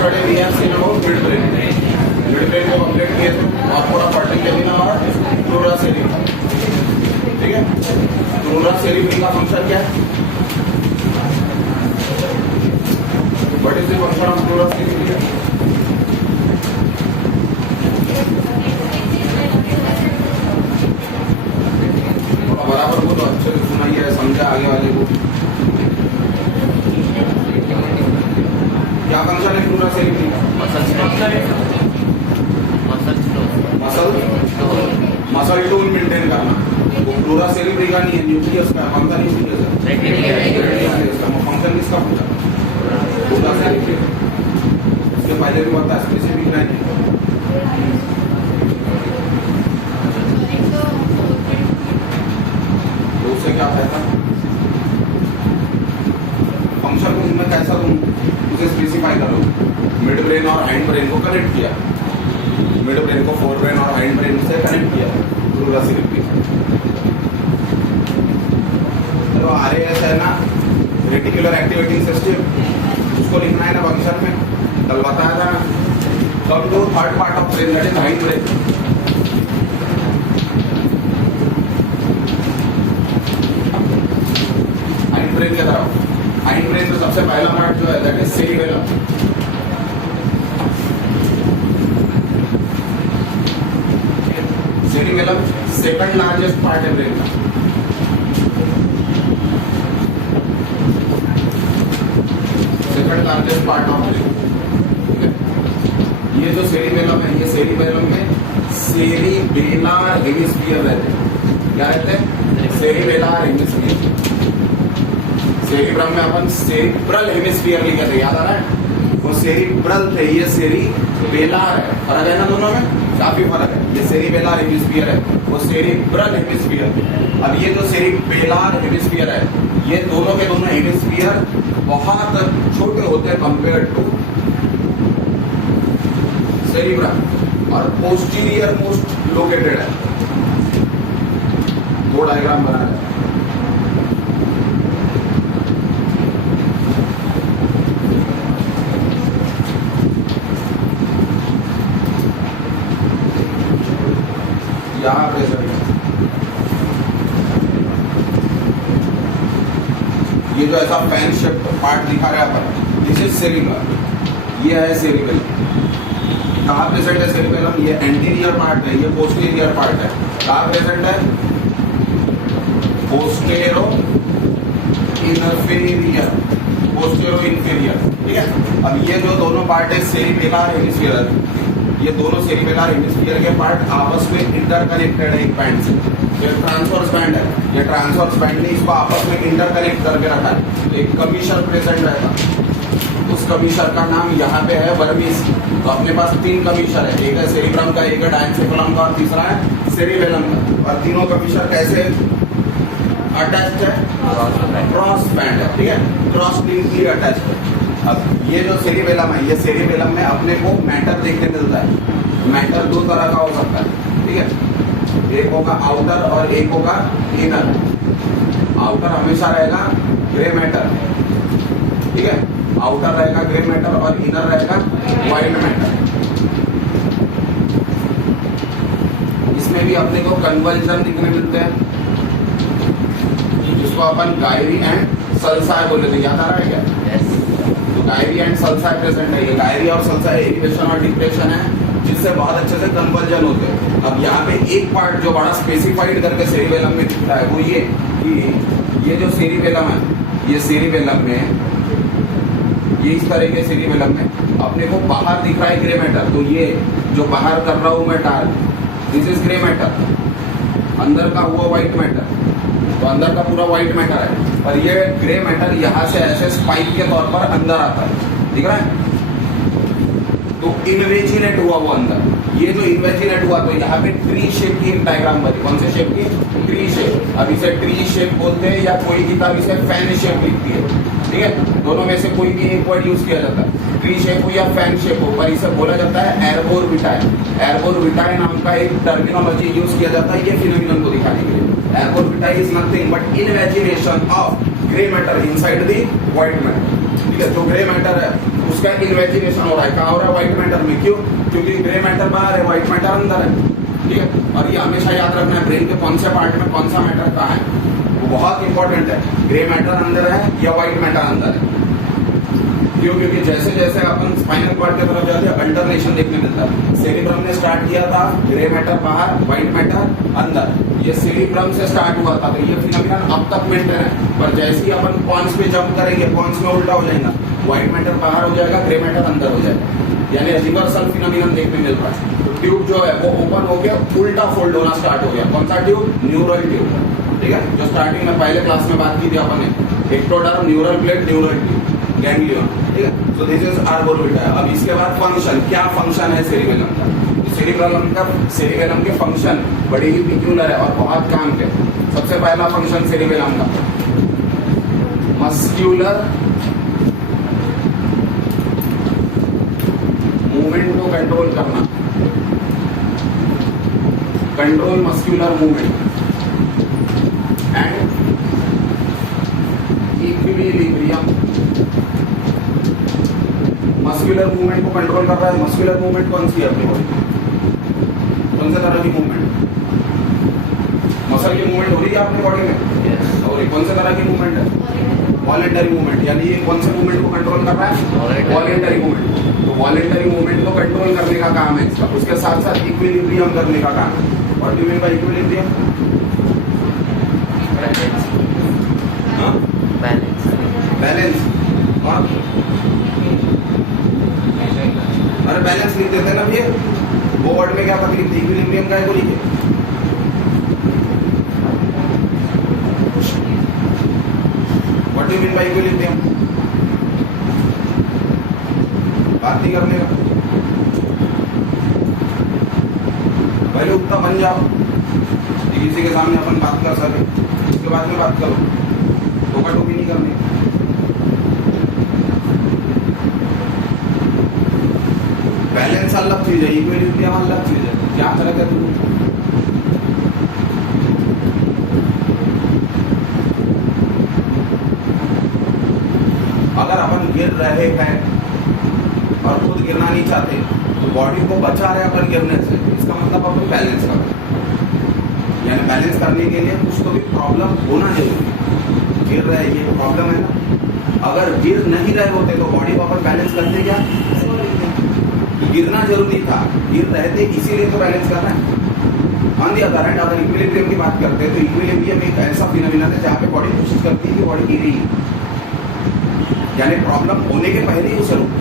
yesterday we have seen about midbrain. Midbrain को complete किए थे और थोड़ा पढ़ने के दिन और प्लूरा सेरिब्रम, ठीक है। प्लूरा सेरिब्रम का फंक्शन क्या है? What is the function of pleura cerebrum? बराबर बोलो, अच्छे से सुनाइए, समझा आगे वाले को। क्या फंक्शन है प्लूरा सेरिब्रम का? मसल टोन मेंटेन करना। वो प्लूरा सेरिब्रम का नहीं है, न्यूक्लियस का। कौन सा न्यूक्लियस है? फंक्शन किसका पूरा? Pleura cerebrum. इसके पहले भी बता, स्पेसिफिक नहीं है। तो उससे क्या फायदा? फंक्शन को तुमने कैसा उसे स्पेसिफाई करो। मिड ब्रेन और हाइंड ब्रेन को कनेक्ट किया, मिड ब्रेन को फोर ब्रेन और हाइंड ब्रेन से कनेक्ट किया प्लूरा सेरिब्रम। तो आरएएस है ना, रेटिकुलर एक्टिवेटिंग सिस्टम, उसको लिखना है ना फंक्शन में। कल बताया था ना, come to third part of brain, that is hind brain. Hind brain की तरफ, हाइंड ब्रेन में सबसे पहला पार्ट जो है that is cerebellum. Cerebellum second largest part है ब्रेन का। Second largest part of brain, ठीक है। ये जो सेरिबेलम है, ये सेरिबेलम में सेरिबेलार हेमिस्फीयर रहते हैं। क्या रहते हैं? सेरिबेलार हेमिस्फीयर। सेरिब्रम में अपन सेरिब्रल हेमिस्फीयर लिखे थे, याद आ रहा है? वो सेरिब्रल थे, ये सेरिबेलार है। फर्क है ना दोनों में? काफी फर्क है। ये सेरिबेलार हेमिस्फीयर है, वो सेरिब्रल हेमिस्फीयर। अब ये जो सेरिबेलार हेमिस्फीयर है, ये दोनों के दोनों हेमिस्फीयर बहुत छोटे होते हैं कंपेयर टू सेरिब्रम, और पोस्टीरियर मोस्ट लोकेटेड है। दो डायग्राम बना है। यहाँ प्रेजेंट है। ये जो ऐसा फैन शेप पार्ट दिखा रहा है अपन, दिस इज सेरिबेलम। ये है सेरिबेलम। कहाँ प्रेजेंट है सेरिबेलम? ये एंटीरियर पार्ट है, ये पोस्टीरियर पार्ट है। कहाँ प्रेजेंट है? पोस्टेरो इन्फीरियर, पोस्टेरो इन्फीरियर, ठीक है। अब ये जो दोनों पार्ट है सेरिबेलार हेमिस्फीयर, ये दोनों सेरिबेलार हेमिस्फीयर के पार्ट आपस में इंटरकनेक्टेड है एक बैंड से। ये ट्रांसवर्स बैंड है, ये ट्रांसवर्स बैंड ने इसको आपस में इंटरकनेक्ट करके रखा है। एक कमीशर प्रेजेंट रहेगा, उस कमीशर का नाम यहाँ पे है वर्मिस। तो अपने पास तीन कमीशर है, एक है सेरिब्रम का, एक है डायनसेफलम का और तीसरा है सेरिबेलम का। और तीनों कमीशर कैसे अटैच्ड है? क्रॉस बैंड है, ठीक है, क्रॉस लिंकली अटैच्ड है। अब ये जो सेरिबेलम है, ये सेरिबेलम में अपने को मैटर देखने मिलता है। मैटर दो तरह का हो सकता है, ठीक है। एक होगा आउटर और एक होगा इनर। आउटर हमेशा रहेगा ग्रे मैटर, ठीक है। आउटर रहेगा ग्रे मैटर और इनर रहेगा व्हाइट मैटर। इसमें भी अपने को कन्वर्जन दिखने मिलते हैं, जिसको अपन गायरी एंड सल्साई बोले थे, याद आ रहा है क्या? तो गायरी एंड सल्साई प्रेजेंट है। ये गायरी और सल्साई एलिवेशन और डिप्रेशन है, जिससे बहुत अच्छे से कन्वर्जन होते हैं। अब यहाँ पे एक पार्ट जो बड़ा स्पेसिफाइड करके सेरिबेलम में दिखता है, वो ये कि ये जो सेरिबेलम है, ये सेरिबेलम में, ये इस तरह के सेरिबेलम में अपने को बाहर दिख रहा है ग्रे मैटर। तो ये जो बाहर कर रहा हूँ मैं dark, this is grey matter. अंदर का हुआ व्हाइट मैटर, तो अंदर का पूरा व्हाइट मैटर है, और ये ग्रे मैटर यहाँ से ऐसे स्पाइक के तौर पर अंदर आता है, दिख रहा है? तो इन्वेजिनेट हुआ वो अंदर। ये जो इन्वेजिनेट हुआ, तो यहाँ पे ट्री शेप की एक डायग्राम बनी। कौन से शेप की? Tree shape. अब इसे ट्री शेप बोलते हैं, या कोई किताब इसे फैन शेप लिखती है, ठीक है। दोनों में से कोई भी एक वर्ड यूज किया जाता है, ट्री शेप हो या फैन शेप हो, पर इसे बोला जाता है एर्बोर विटाई। एर्बोर विटाई नाम का एक टर्मिनोलॉजी यूज किया जाता है ये फिनोमिनन को दिखाने के लिए। Arbor vitae is nothing but invagination of grey matter inside the white matter, ठीक है। जो ग्रे मैटर है उसका इन्वेजिनेशन हो रहा है, कहाँ हो रहा है? व्हाइट मैटर में। क्यों? क्योंकि ग्रे मैटर बाहर है, व्हाइट मैटर अंदर है। ठीक है, और ये हमेशा याद रखना है ब्रेन के कौन से पार्ट में कौन सा मैटर कहाँ है, वो बहुत इंपॉर्टेंट है। ग्रे मैटर अंदर है या व्हाइट मैटर अंदर है। क्यों? क्योंकि जैसे जैसे अपन स्पाइनल कॉर्ड की तरफ जाते हैं अल्टरनेशन देखने मिलता है। सेरिब्रम ने स्टार्ट किया था, ग्रे मैटर बाहर, व्हाइट मैटर अंदर। ये सेरिब्रम से स्टार्ट हुआ था, तो ये फिनोमिनन अब तक मेंटेन है। पर जैसे ही अपन पॉन्स पे जंप करेंगे, पॉन्स में उल्टा हो जाएगा, व्हाइट मैटर बाहर हो जाएगा, ग्रे मैटर अंदर हो जाएगा, यानी रिवर्सल फिनोमिनन देखने मिल रहा है। तो ट्यूब जो है वो ओपन हो गया, उल्टा फोल्ड होना स्टार्ट हो गया। कौन सा ट्यूब? Neural tube. ठीक है, जो स्टार्टिंग में पहले क्लास में बात की थी अपन ने, ectoderm, neural plate, neural tube, ganglion. ठीक है, सो दिस इज आर्बोरेटा। अब इसके बाद फंक्शन, क्या फंक्शन है सेरिबेलम का? सेरिबेलम के फंक्शन बड़े ही पिक्यूलर है और बहुत काम के। सबसे पहला फंक्शन सेरिबेलम का मस्क्यूलर मूवमेंट को कंट्रोल करना, control muscular movement and equilibrium. Muscular movement को कंट्रोल कर रहा है। मस्कुलर मूवमेंट कौन सी है अपनी बॉडी? कौन सा तरह की मूवमेंट? मसल की मूवमेंट हो रही है अपनी बॉडी में, और कौन से तरह की मूवमेंट है? Voluntary movement. यानी ये कौन से मूवमेंट को कंट्रोल कर रहा है? Voluntary movement. तो वॉलेंटरी मूवमेंट को कंट्रोल करने का काम है इसका। उसके साथ साथ इक्विलिब्रियम करने का काम है। What do you mean by equilibrium? Balance. और अरे बैलेंस लिख देते ना भैया, वो वर्ड में क्या तकलीफ थी? इक्विलिब्रियम का है को लिखे। What do you mean by equilibrium? बात नहीं करने का, पहले उतना बन जाओ किसी के सामने अपन बात कर सके, उसके बाद में बात करो, टोका टोकी नहीं करनी। बैलेंस अलग चीज है, इक्विलिब्रियम अलग चीज है। क्या फर्क है तुम? अगर अपन गिर रहे हैं और खुद गिरना नहीं चाहते, तो बॉडी को बचा रहे अपन गिरने से, इसका मतलब अपन बैलेंस कर रहे हैं। यानी बैलेंस करने के लिए कुछ तो भी प्रॉब्लम होना जरूरी है। गिर रहे ये प्रॉब्लम है ना। अगर गिर नहीं रहे होते तो बॉडी को अपन बैलेंस करते क्या? गिरना जरूरी था, गिर रहे थे इसीलिए तो बैलेंस कर रहे हैं। ऑन दी अदर हैंड अगर इक्विलिब्रियम की बात करते हैं तो इक्विलिब्रियम एक ऐसा फिनोमिनन है जहाँ पे बॉडी कोशिश करती है कि बॉडी गिरी, यानी प्रॉब्लम होने के पहले ही उसे रोको,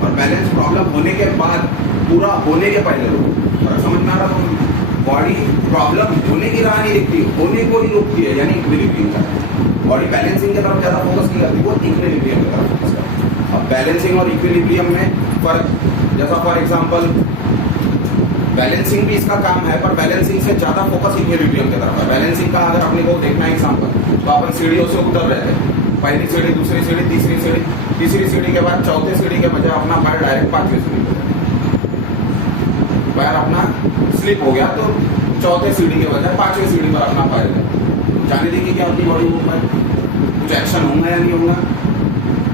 और बैलेंस प्रॉब्लम होने के बाद, पूरा होने के पहले रोको। और समझ में आ रहा है? बॉडी प्रॉब्लम होने की राह नहीं देखती, होने को ही रोकती है, यानी इक्विलिब्रियम का। बॉडी बैलेंसिंग की तरफ ज्यादा फोकस नहीं करती, वो इक्विलिब्रियम की तरफ फोकस करती है। अब बैलेंसिंग और इक्विलिब्रियम में फर्क, जैसा फॉर एग्जांपल बैलेंसिंग भी इसका काम है, पर बैलेंसिंग से ज्यादा फोकस इक्विलिब्रियम की तरफ है। बैलेंसिंग का अगर अपने को देखना है एग्जांपल, तो अपन सीढ़ियों से उतर रहे थे, पहली सीढ़ी, दूसरी सीढ़ी, तीसरी सीढ़ी, तीसरी सीढ़ी के बाद चौथे सीढ़ी के बजाय अपना पैर डायरेक्ट पांचवी सीढ़ी पे, पैर अपना स्लिप हो गया तो चौथे सीढ़ी के बजाय पांचवी सीढ़ी पर अपना पैर गया। जाने देखिए क्या अपनी बॉडी को ऊपर कुछ एक्शन होगा या नहीं होगा,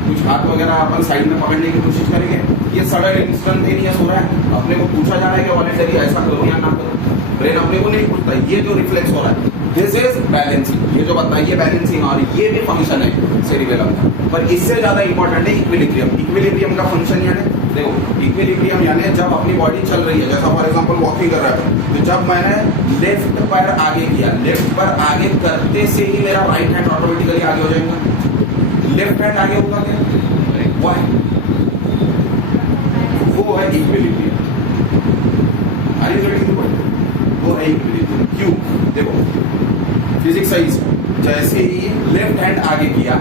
कुछ हाथ वगैरह अपन साइड में पकड़ने की कोशिश करेंगे। ये सडन इंस्टेंटेनियस हो रहा है, अपने को पूछा जा रहा है कि वॉलेंटरी ऐसा करो या ना करो, ब्रेन अपने को नहीं पूछता। ये जो रिफ्लेक्स हो रहा है, दिस इज बैलेंसिंग। ये जो बताइए बैलेंसिंग, और ये भी फंक्शन है सेरिबेलम का, पर इससे ज्यादा इंपॉर्टेंट है इक्विलिब्रियम। इक्विलिब्रियम का फंक्शन यानी देखो, इक्विलिब्रियम यानी जब अपनी बॉडी चल रही है, जैसा फॉर एग्जांपल वॉकिंग कर रहा है, तो जब मैंने लेफ्ट पर आगे किया, लेफ्ट पर आगे करते से ही मेरा राइट हैंड ऑटोमेटिकली आगे हो जाएगा। लेफ्ट हैंड आगे होगा क्या? वो है इक्विलिब्रियम। अरे वो है इक्विलिब्रियम। क्यों? देखो फिजिक्स सही है, जैसे ही लेफ्ट हैंड आगे किया,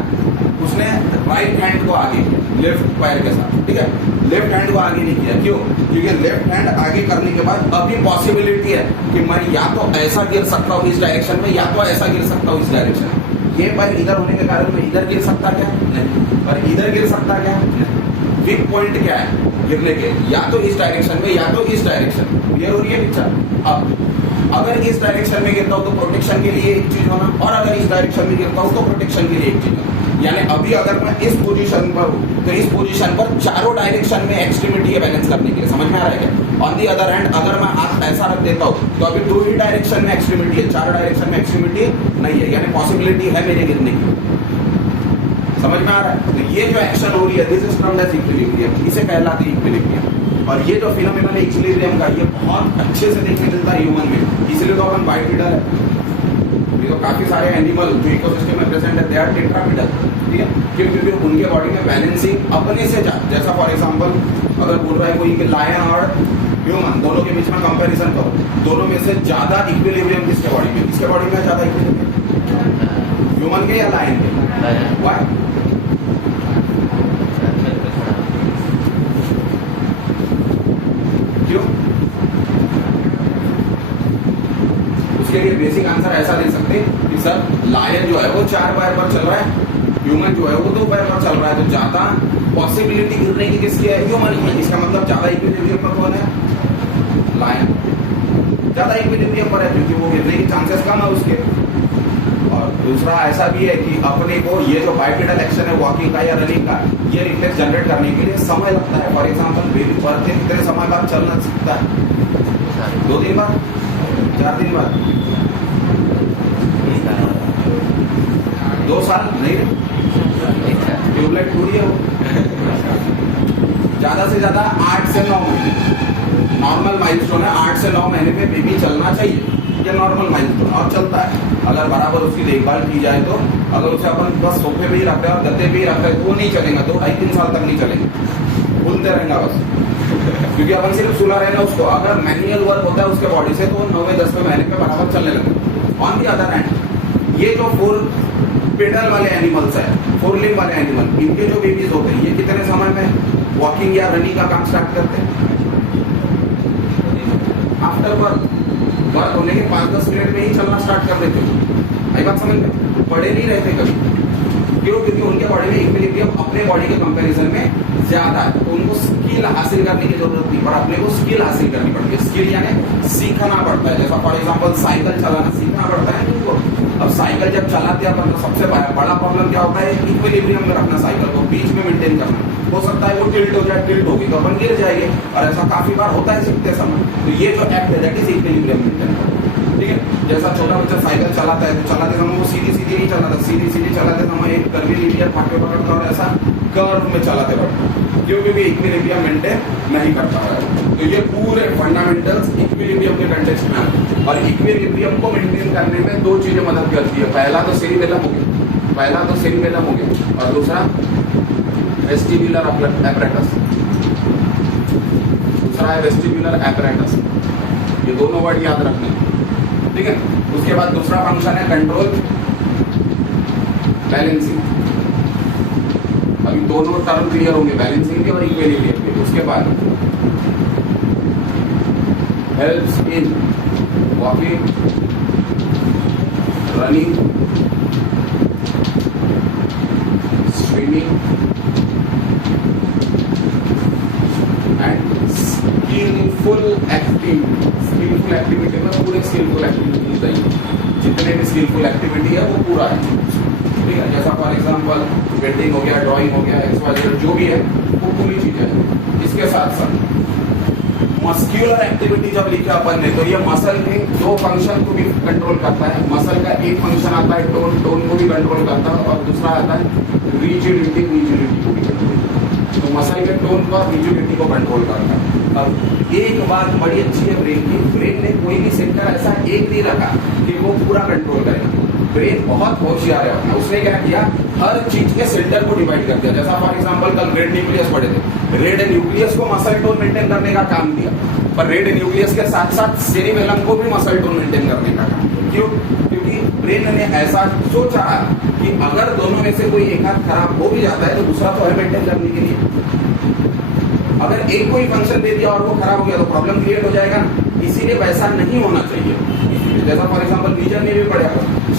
उसने राइट हैंड को आगे किया लेफ्ट पैर के साथ, ठीक है, लेफ्ट हैंड को आगे नहीं किया। क्यों? क्योंकि लेफ्ट हैंड आगे करने के बाद अभी पॉसिबिलिटी है कि मैं या तो ऐसा गिर सकता हूँ इस डायरेक्शन में, या तो ऐसा गिर सकता हूँ इस डायरेक्शन में। ये पैर इधर होने के कारण मैं इधर गिर सकता क्या? नहीं। पर इधर गिर सकता क्या? नहीं। वीक पॉइंट क्या है गिरने के? या तो इस डायरेक्शन में या तो इस डायरेक्शन में। ये और ये पिक्चर। अब अगर इस डायरेक्शन में गिरता हूँ तो प्रोटेक्शन के लिए एक चीज होना, और अगर इस डायरेक्शन में गिरता हूँ तो प्रोटेक्शन के लिए एक चीज होना। यानी अभी अगर मैं इस पोजीशन पर हूँ तो इस पोजीशन पर चारों डायरेक्शन में एक्सट्रीमिटी है बैलेंस करने के लिए, समझ में आ रहा है क्या? ऑन दी अदर हैंड अगर मैं हाथ ऐसा रख देता हूँ तो अभी 2 ही डायरेक्शन में एक्सट्रीमिटी है, 4 डायरेक्शन में एक्सट्रीमिटी नहीं है, यानी पॉसिबिलिटी है मेरे गिरने की। समझ में आ रहा है? तो ये जो एक्शन हो रही है this is termed as equilibrium, इसे कहलाती है इक्विलिब्रियम। और ये जो फिनोमेनन है इक्विलिब्रियम का ये बहुत अच्छे से देखने मिलता है ह्यूमन में, इसलिए तो अपन बाइपिडल है। तो काफी सारे एनिमल जो इकोसिस्टम में प्रेजेंट है दे आर टेट्रापिडल, ठीक है? क्योंकि उनके बॉडी में बैलेंसिंग अपने से जैसा फॉर एग्जांपल अगर बोल रहा है कोई कि लायन और ह्यूमन दोनों के बीच में कंपैरिजन करो, दोनों में से ज्यादा इक्विलिब्रियम किसके बॉडी में, किसके बॉडी में ज्यादा इक्विलिब्रियम, ह्यूमन के या लायन के? व्हाई? क्यों? उसके लिए बेसिक आंसर ऐसा दे सकते कि सर लायन जो है वो 4 पैर पर चल रहा है, ह्यूमन जो है वो 2 पैर पर चल रहा है, तो ज्यादा पॉसिबिलिटी गिरने की किसकी है? ह्यूमन की। इसका मतलब ज्यादा इक्विलिब्रियम पर कौन है? लायन ज्यादा इक्विलिब्रियम पर है क्योंकि वो गिरने की चांसेस कम है उसके। और दूसरा ऐसा भी है कि अपने को ये जो बाइपिडल एक्शन है वॉकिंग का या रनिंग का, ये रिफ्लेक्स जनरेट करने के लिए समय लगता है। फॉर एग्जाम्पल बेबी बर्थ के कितने समय बाद चलना सीखता है? 2 दिन बाद, 4 दिन बाद, 2 साल नहीं, ट्यूबलाइट पूरी है वो। ज्यादा से ज्यादा 8 से 9 महीने नॉर्मल माइलस्टोन है, 8 से 9 महीने में बेबी चलना चाहिए, ये नॉर्मल माइलस्टोन और चलता है। अगर बराबर उसकी देखभाल की जाए तो अगर उसे अपन बस सोफे पे ही रखते हैं और गद्दे पे ही रखते हैं तो वो नहीं चलेगा, तो 2-3 साल तक नहीं चलेंगे, भूलते रहेगा बस क्योंकि अपन सिर्फ सुला रहेगा उसको। अगर मैनुअल वर्क होता है उसके बॉडी से तो 9वें-10वें महीने में बराबर चलने लगेगा। ऑन दी अदर हैंड ये जो 4 पेडल वाले एनिमल्स है, 4 लिम्ब वाले एनिमल, इनके जो बेबीज होते हैं ये कितने समय में वॉकिंग या रनिंग का काम स्टार्ट करते हैं? आफ्टर बर्थ होने के 5-10 मिनट में ही चलना स्टार्ट कर देते हो। आई बात समझ में? पड़े नहीं रहते कभी, क्यों? क्योंकि उनके बॉडी में इक्विलिब्रियम अपने बॉडी के कंपैरिजन में ज्यादा है, तो उनको स्किल हासिल करने की जरूरत नहीं, पर अपने को स्किल हासिल करनी पड़ती है। स्किल यानी सीखना पड़ता है। जैसा फॉर एग्जांपल साइकिल चलाना सीखना पड़ता है उनको। अब साइकिल जब चलाते हैं अपन तो सबसे बड़ा प्रॉब्लम क्या होता है? इक्विलिब्रियम में रखना साइकिल को, बीच में मेंटेन करना। हो सकता है वो टिल्ट हो जाए, टिल्ट होगी तो अपन गिर जाएंगे, और ऐसा काफी बार होता है सीखते समय। तो ये जो एक्ट है दैट इज इक्विलिब्रियम मेंटेन करना, ठीक है? जैसा छोटा बच्चा साइकिल चलाता है तो चलाते समय वो सीधी सीधी नहीं चलाता, सीधी सीधी चलाते समय एक कर्वी लीनियर फाके पकड़ता और ऐसा कर्व में चलाते बढ़ता, क्योंकि इक्विलिब्रियम मेंटेन नहीं करता है। तो ये पूरे फंडामेंटल्स इक्विलिब्रियम के कंटेक्स्ट में है। और इक्विलिब्रियम को मेंटेन करने में 2 चीजें मदद करती है। पहला तो सेरिबेलम हो गया और दूसरा वेस्टिब्युलर apparatus, दूसरा है वेस्टिब्युलर apparatus। ये दोनों वर्ड याद रखने, ठीक है? उसके बाद दूसरा फंक्शन है कंट्रोल बैलेंसिंग। अभी दोनों टर्म क्लियर होंगे, बैलेंसिंग के और इक्विलिब्रियम के। उसके बाद helps in walking, running, swimming and skilful activity में पूरे स्किलफुल एक्टिविटी चाहिए। जितने भी स्किलफुल एक्टिविटी है वो पूरा है, ठीक है? जैसा फॉर एग्जांपल पेंटिंग हो गया, ड्राइंग हो गया, एक्सरसाइज जो भी है वो पूरी चीजें हैं। इसके साथ साथ मस्क्यूलर एक्टिविटी जब लिखा अपन ने तो ये मसल के 2 फंक्शन को भी कंट्रोल करता है। मसल का एक फंक्शन आता है टोन को भी कंट्रोल करता है, और दूसरा आता है रिजिडिटी को भी कंट्रोल करता है। तो मसल के टोन को और रिजिडिटी को कंट्रोल करता है। अब एक बात बड़ी अच्छी है ब्रेन की, ब्रेन ने कोई भी सेंटर ऐसा एक नहीं रखा कि वो पूरा कंट्रोल करेगा। ब्रेन बहुत होशियार है, उसने क्या किया, हर चीज के सेंटर को डिवाइड कर दिया। जैसा फॉर एग्जांपल कल रेड न्यूक्लियस पढ़े थे, रेड न्यूक्लियस को मसल टोन मेंटेन करने का काम दिया, पर रेड न्यूक्लियस के साथ साथ सेरिबेलम को भी मसल टोन मेंटेन करने का काम। क्यों? क्योंकि ब्रेन ने ऐसा सोचा कि अगर दोनों में से कोई एक हाथ खराब हो भी जाता है तो दूसरा तो है मेंटेन करने के लिए। अगर एक कोई फंक्शन दे दिया और वो खराब हो गया तो प्रॉब्लम क्रिएट हो जाएगा ना, इसीलिए वैसा नहीं होना चाहिए। जैसा फॉर एग्जांपल विजन में भी पढ़ा,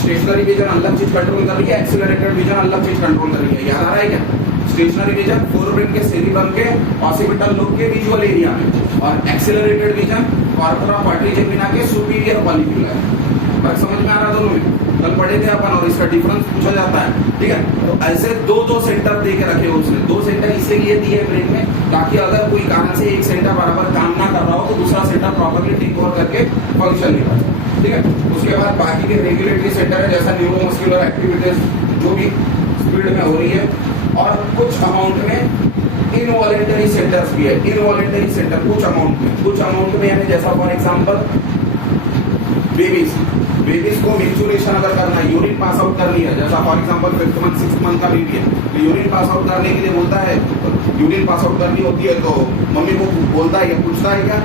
स्टेशनरी विजन अलग चीज कंट्रोल कर रही है, एक्सीलरेटेड विजन अलग चीज कंट्रोल कर रही है। याद आ रहा है क्या? स्टेशनरी विजन फोरब्रेन के सेरिबम के ऑसिपिटल लोब के विजुअल एरिया में, और एक्सीलरेटेड विजन कॉर्पोरा क्वाड्रिजेमिना के सुपीरियर कॉलिक्यूलर। बात समझ में आ रहा दोनों में? कल पढ़े थे अपन, और इसका डिफरेंस पूछा जाता है, ठीक है। तो ऐसे दो सेंटर दे के रखे उसने, 2 सेंटर इसीलिए दिए ब्रेन में, ताकि अगर कोई कारण से एक सेंटर बराबर काम ना कर रहा हो तो दूसरा सेंटर प्रॉपर्ली टेक ओवर करके फंक्शन निकाल, ठीक है। उसके बाद बाकी के रेगुलेटरी सेंटर है, जैसा न्यूरोमस्कुलर एक्टिविटीज जो भी स्पीड में हो रही है, और कुछ अमाउंट में इनवॉलेंटरी सेंटर्स भी है। इनवॉलेंटरी सेंटर कुछ अमाउंट में यानी जैसा फॉर एग्जांपल बेबीज को मैच्योरेशन अगर करना है, यूरिन पास आउट करनी है, जैसा for example 5th month 6th month का बेबी है, तो यूरिन पास आउट करने के लिए बोलता है, यूरिन पास आउट करनी होती है तो मम्मी को बोलता है या पूछता है क्या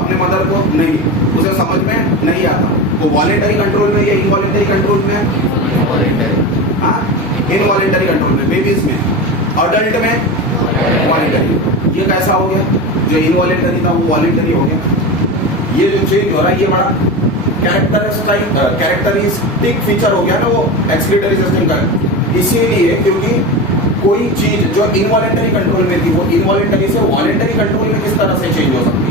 अपने मदर को? नहीं, उसे समझ में नहीं आता। तो वॉलेंटरी कंट्रोल में या इनवॉलेंटरी कंट्रोल में? इनवॉलेंटरी कंट्रोल में बेबीज में। अडल्ट में वॉलेंटरी। ये कैसा हो गया? जो इनवॉलेंटरी था वो वॉलेंटरी हो गया। ये जो चेंज हो रहा है ये बड़ा कैरेक्टरिस्टिक फीचर हो गया ना वो एक्सक्रीटरी सिस्टम का, इसीलिए क्योंकि कोई चीज जो इनवॉलेंटरी कंट्रोल में थी वो इनवॉलेंटरी से वॉलेंटरी कंट्रोल में किस तरह से चेंज हो सकती है?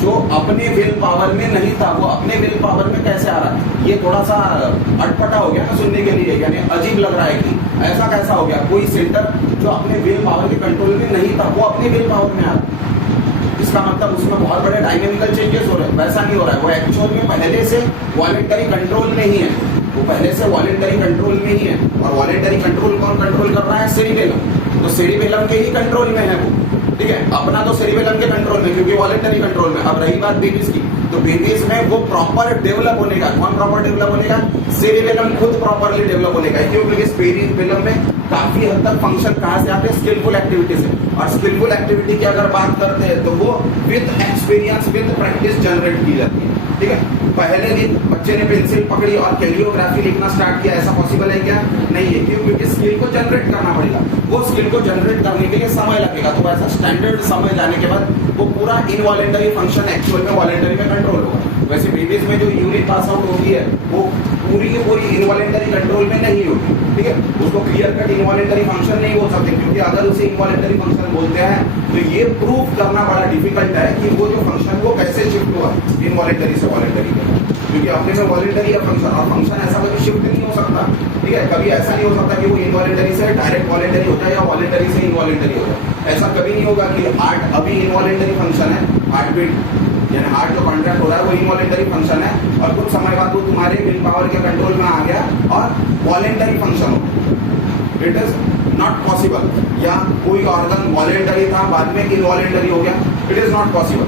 जो अपने विल पावर में नहीं था वो अपने विल पावर में कैसे आ रहा है? ये थोड़ा सा अटपटा हो गया ना सुनने के लिए, यानी अजीब लग रहा है कि ऐसा कैसा हो गया, कोई सेंटर जो अपने विल पावर के कंट्रोल में नहीं था वो अपने विल पावर में आ रहा है। इसका मतलब उसमें बहुत बड़े डायनेमिकल चेंजेस हो रहे हैं। वैसा नहीं हो रहा है, वो एक्चुअल में पहले से वॉलेंटरी कंट्रोल में ही है, वो पहले से वॉलेंटरी कंट्रोल में ही है। और वॉलेंटरी कंट्रोल कौन कंट्रोल कर रहा है? सेरिबेलम। तो सेरिबेलम के ही कंट्रोल में है वो, ठीक है। अपना तो सेरिबेलम के कंट्रोल में क्योंकि वॉलेंटरी कंट्रोल में। अब रही बात बेबीज की, तो बेबीज में वो प्रॉपर डेवलप होने का, कौन प्रॉपर डेवलप होने का? सेरिबेलम खुद प्रॉपरली डेवलप होने का। क्यों? क्योंकि सेरिबेलम में काफी हद तक फंक्शन कहाँ से आते हैं? स्किलफुल एक्टिविटी से। और स्किलफुल एक्टिविटी की अगर बात करते हैं तो वो with experience with practice generate की जाती है, ठीक है। पहले दिन बच्चे ने पेंसिल पकड़ी और कैलियोग्राफी लिखना स्टार्ट किया, ऐसा पॉसिबल है क्या? नहीं है। क्यों? क्योंकि स्किल को जनरेट करना पड़ेगा, वो स्किल को जनरेट करने के लिए समय लगेगा। तो ऐसा स्टैंडर्ड समय जाने के बाद वो पूरा इनवॉलेंटरी फंक्शन एक्चुअल में वॉलेंटरी में कंट्रोल होगा। वैसे बेबीज में जो यूरिन पास आउट होती है वो पूरी की पूरी इनवॉलेंटरी कंट्रोल में नहीं होती, ठीक है। उसको क्लियर कट इनवॉलेंटरी फंक्शन नहीं बोल सकते, क्योंकि अगर उसे इनवॉलेंटरी फंक्शन बोलते हैं तो ये प्रूव करना बड़ा डिफिकल्ट है कि वो जो फंक्शन वो कैसे शिफ्ट हुआ इनवॉलेंटरी से वॉलेंटरी में, क्योंकि अपने में वॉलेंटरी है फंक्शन, और फंक्शन ऐसा कभी शिफ्ट नहीं हो सकता, ठीक है। कभी ऐसा नहीं हो सकता कि वो इनवॉलेंटरी से डायरेक्ट वॉलेंटरी हो जाए या वॉलेंटरी से इनवॉलेंटरी हो जाए। ऐसा कभी नहीं होगा कि हार्ट अभी इनवॉलेंटरी फंक्शन है, हार्ट बीट यानी हार्ट जो कॉन्ट्रैक्ट हो रहा है वो इनवॉलेंटरी फंक्शन है, और कुछ समय बाद वो तुम्हारे विल पावर के कंट्रोल में आ गया और वॉलेंटरी फंक्शन हो। It is not possible. या कोई ऑर्गन वॉलेंटरी था बाद में इनवॉलेंटरी हो गया, इट इज नॉट पॉसिबल।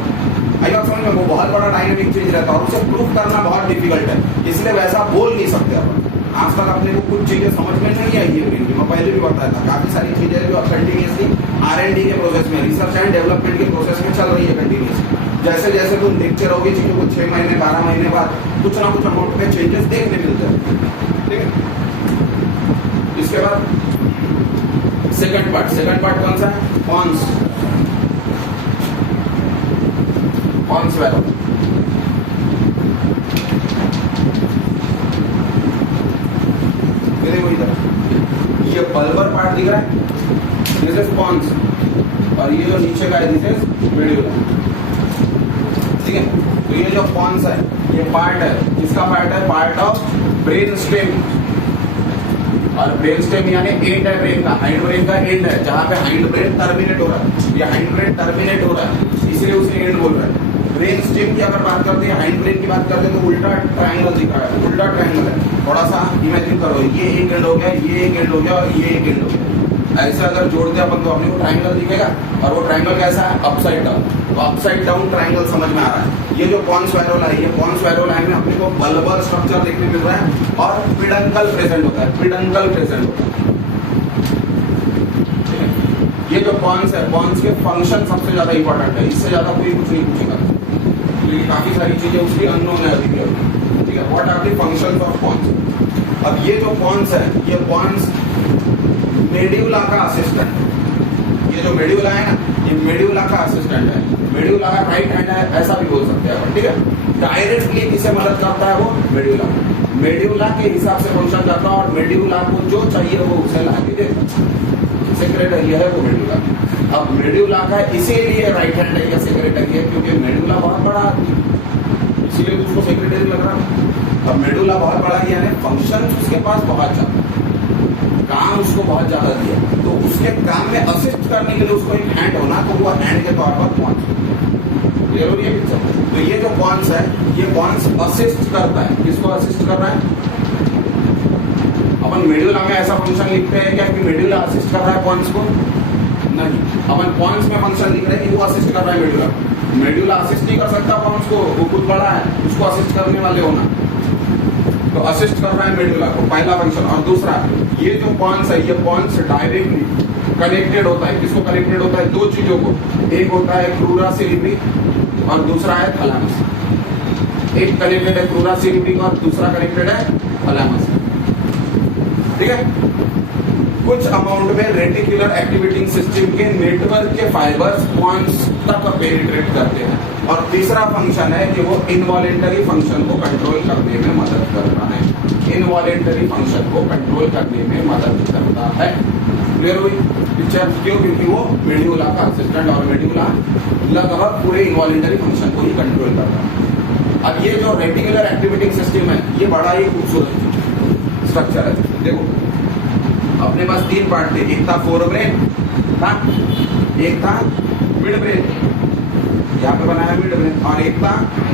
आई बात समझ में? वो बहुत बड़ा डायनेमिक चीज रहता है और उसे प्रूव करना बहुत डिफिकल्ट है, इसलिए वैसा बोल नहीं सकते अपन। आज तक अपने को कुछ चीजें समझ में नहीं आई है ब्रेन की, मैं पहले भी बताया था। काफी सारी चीजें जो कंटिन्यूसली R&D के प्रोसेस में, रिसर्च एंड डेवलपमेंट के प्रोसेस में चल रही है कंटिन्यूसली। जैसे जैसे तुम देखते रहोगे चीजों को 6 महीने 12 महीने बाद कुछ ना कुछ अमाउंट में चेंजेस देखने मिलते हैं, ठीक है। इसके बाद सेकंड पार्ट कौन सा है? पॉन्स वैलो। ये बल्बर पार्ट दिख रहा है, दिस इज पॉन्स, और ये जो नीचे का है दिस इज मेडुला, ठीक है। तो ये जो पॉन्स है ये पार्ट है, इसका पार्ट है पार्ट ऑफ ब्रेन स्टेम, और ब्रेन स्टेम यानी एंड है ब्रेन का, हाइंड ब्रेन का एंड है, जहां पे हाइंड ब्रेन टर्मिनेट हो रहा है। ये हाइंड ब्रेन टर्मिनेट हो रहा है इसलिए उसे एंड बोल रहा है। ब्रेन स्टेम की अगर बात करते हैं, हाइंड ब्रेन की बात करते हैं तो उल्टा ट्रायंगल दिख रहा है, उल्टा ट्रायंगल है। थोड़ा सा इमेजिन करो, ये एक एंड हो गया, ये एक एंड हो गया, और ये एक एंड हो गया। ऐसे अगर जोड़ते अपन तो अपने को ट्रायंगल दिखेगा, और वो ट्रायंगल कैसा है? Upside down. तो अपसाइड डाउन ट्रायंगल समझ में आ रहा है। ये जो पॉन्स वैरोला है, ये पॉन्स वैरोला में अपने को बल्बर स्ट्रक्चर देखने मिल रहा है, और पिडंकल प्रेजेंट होता है, पिडंकल प्रेजेंट होता है। ये जो पॉन्स है, पॉन्स के फंक्शन सबसे ज्यादा इंपॉर्टेंट है, इससे ज्यादा कोई कुछ नहीं पूछेगा, क्योंकि काफी सारी चीजें उसकी अननोन है अभी भी, ठीक है। What are the functions of pons? अब ये जो पॉन्स है, ये पॉन्स मेड्यूला का असिस्टेंट, ये जो मेड्यूला है ना, ये मेड्यूला का असिस्टेंट है, मेड्यूला का राइट हैंड है, ऐसा भी बोल सकते हैं, ठीक है। डायरेक्टली किसे मदद करता है? वो मेड्यूला, मेड्यूला के हिसाब से फंक्शन करता है, और मेड्यूला को जो चाहिए वो उसे ला के देता है। सेक्रेटरी है वो मेड्यूला। अब मेड्यूला का इसीलिए राइट हैंड है या सेक्रेटरी है क्योंकि मेड्यूला बहुत बड़ा आदमी, इसीलिए तो उसको सेक्रेटरी लग रहा। अब मेडुला बहुत बड़ा किया है, फंक्शन उसके पास बहुत ज्यादा, काम उसको बहुत ज्यादा दिया, तो उसके काम में असिस्ट करने के लिए उसको एक हैंड होना, तो वो हैंड के तौर पर पॉन्स। क्लियर हो रही है पिक्चर? तो ये जो पॉन्स है, ये पॉन्स असिस्ट करता है, किसको असिस्ट कर रहा है? अपन मेडुला में ऐसा फंक्शन लिखते हैं क्या कि मेडुला असिस्ट कर रहा है पॉन्स को? नहीं, अपन पॉन्स में फंक्शन लिख रहे हैं कि वो असिस्ट कर रहा है मेडुला। मेडुला असिस्ट नहीं कर सकता पॉन्स को, वो खुद बड़ा है, उसको असिस्ट करने वाले होना, तो असिस्ट कर रहा है मेडुला को, पहला फंक्शन। और दूसरा, ये जो पॉन्स है, ये पॉन्स डायरेक्टली कनेक्टेड होता है, किसको कनेक्टेड होता है? दो चीजों को, एक होता है क्रूरा सेरिब्री और दूसरा है थैलेमस। एक कनेक्टेड है क्रूरा सेरिब्री और दूसरा कनेक्टेड है थैलेमस। ठीक है? कुछ अमाउंट में रेटिकुलर एक्टिवेटिंग सिस्टम के नेटवर्क के फाइबर्स पॉन्स तक पेनिट्रेट करते हैं। और तीसरा फंक्शन है कि वो इनवॉलेंटरी फंक्शन को कंट्रोल करने में मदद करता है। इनवॉलेंटरी फंक्शन को कंट्रोल करने में मदद करता है। क्लियर हुई पिक्चर? क्यों? क्योंकि वो मेडुला का असिस्टेंट, और मेडुला लगभग पूरे इनवॉलेंटरी फंक्शन को ही कंट्रोल करता है। अब ये जो रेटिकुलर एक्टिवेटिंग सिस्टम है, ये बड़ा ही खूबसूरत स्ट्रक्चर है। देखो, अपने पास तीन पार्ट थे, एक था फोरब्रेन था, एक था मिड ब्रेन, यहाँ पे बनाया मिड ब्रेन, और एक था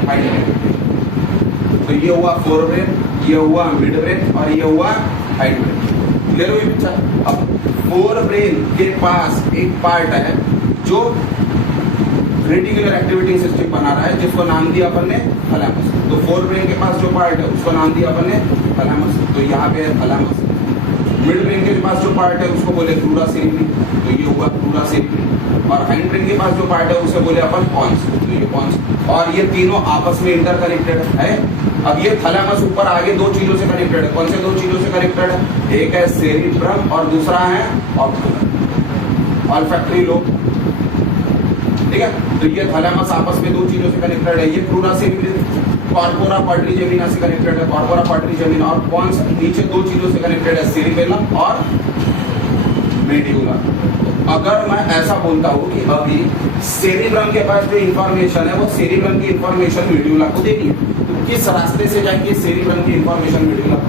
हाइड ब्रेन। तो ये हुआ फोरब्रेन, ये हुआ मिड ब्रेन और ये हुआ हाइड ब्रेन। क्लियर हुई पिक्चर? अब फोरब्रेन के पास एक पार्ट है जो रेटिकुलर एक्टिविटी सिस्टम बना रहा है, जिसको नाम दिया अपन ने थैलेमस। तो फोरब्रेन के पास जो पार्ट है उसको नाम दिया अपन ने थैलेमस, तो यहाँ पे है थैलेमस। मिड ब्रेन के पास जो पार्ट है उसको बोले क्रूरा सेरिब्री, तो ये हुआ क्रूरा सेरिब्री। और हाइंड ब्रेन के पास जो पार्ट है उसे बोले अपन पॉन्स, तो ये पॉन्स। और ये तीनों आपस में इंटरकनेक्टेड है। अब ये थैलेमस ऊपर आगे दो चीजों से कनेक्टेड है। कौन से दो चीजों से कनेक्टेड है? एक है सेरिब्रम और दूसरा है ऑल्फैक्टरी लोब। ठीक है? तो ये थैलेमस आपस में दो चीजों से कनेक्टेड है। ये क्रूरा सेरिब्री कॉर्पोरा क्वाड्रिजेमिना से कनेक्टेड है, कॉर्पोरा क्वाड्रिजेमिना। और पॉन्स नीचे दो चीजों से कनेक्टेड है, सेरिबेलम और मेड्यूला। अगर मैं ऐसा बोलता हूँ कि अभी सेरिब्रम के पास जो इंफॉर्मेशन है वो सेरिब्रम की इंफॉर्मेशन मेड्यूला को देनी है, तो किस रास्ते से जाएंगे सेरिब्रम की इंफॉर्मेशन मेड्यूला को?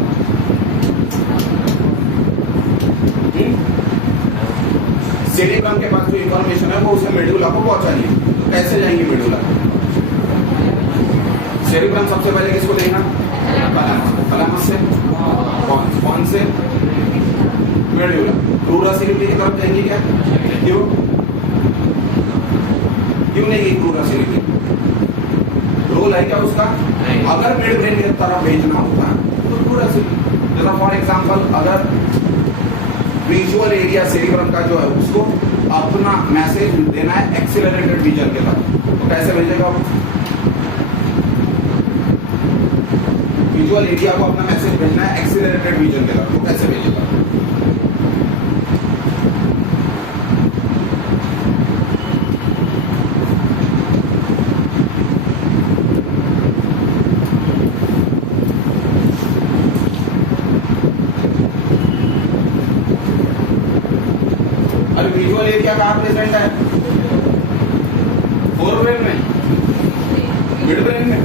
सेरिब्रम के पास जो इंफॉर्मेशन है वो उसे मेड्यूला को पहुंचानी है, तो कैसे जाएंगे मेड्यूला? सेरिब्रम सबसे पहले किसको देगा? थैलेमस से, पॉन्स से मेड्यूला। क्रूरा सेरिब्री की तरफ जाएंगे क्या? क्यों? क्यों नहीं? क्रूरा सेरिब्री रोल है क्या उसका? अगर मिड ब्रेन की तरफ भेजना होगा तो क्रूरा सेरिब्री। जैसा फॉर एग्जांपल, अगर विजुअल एरिया सेरिब्रम का जो है उसको अपना मैसेज देना है एक्सीलरेटेड विजन के साथ, तो कैसे भेजेगा? विजुअल एरिया को अपना मैसेज भेजना है एक्सीलरेटेड विजन के साथ, तो कैसे भेजेगा? अरे विजुअल एरिया कहाँ प्रेजेंट है? फोरब्रेन में, मिड ब्रेन में।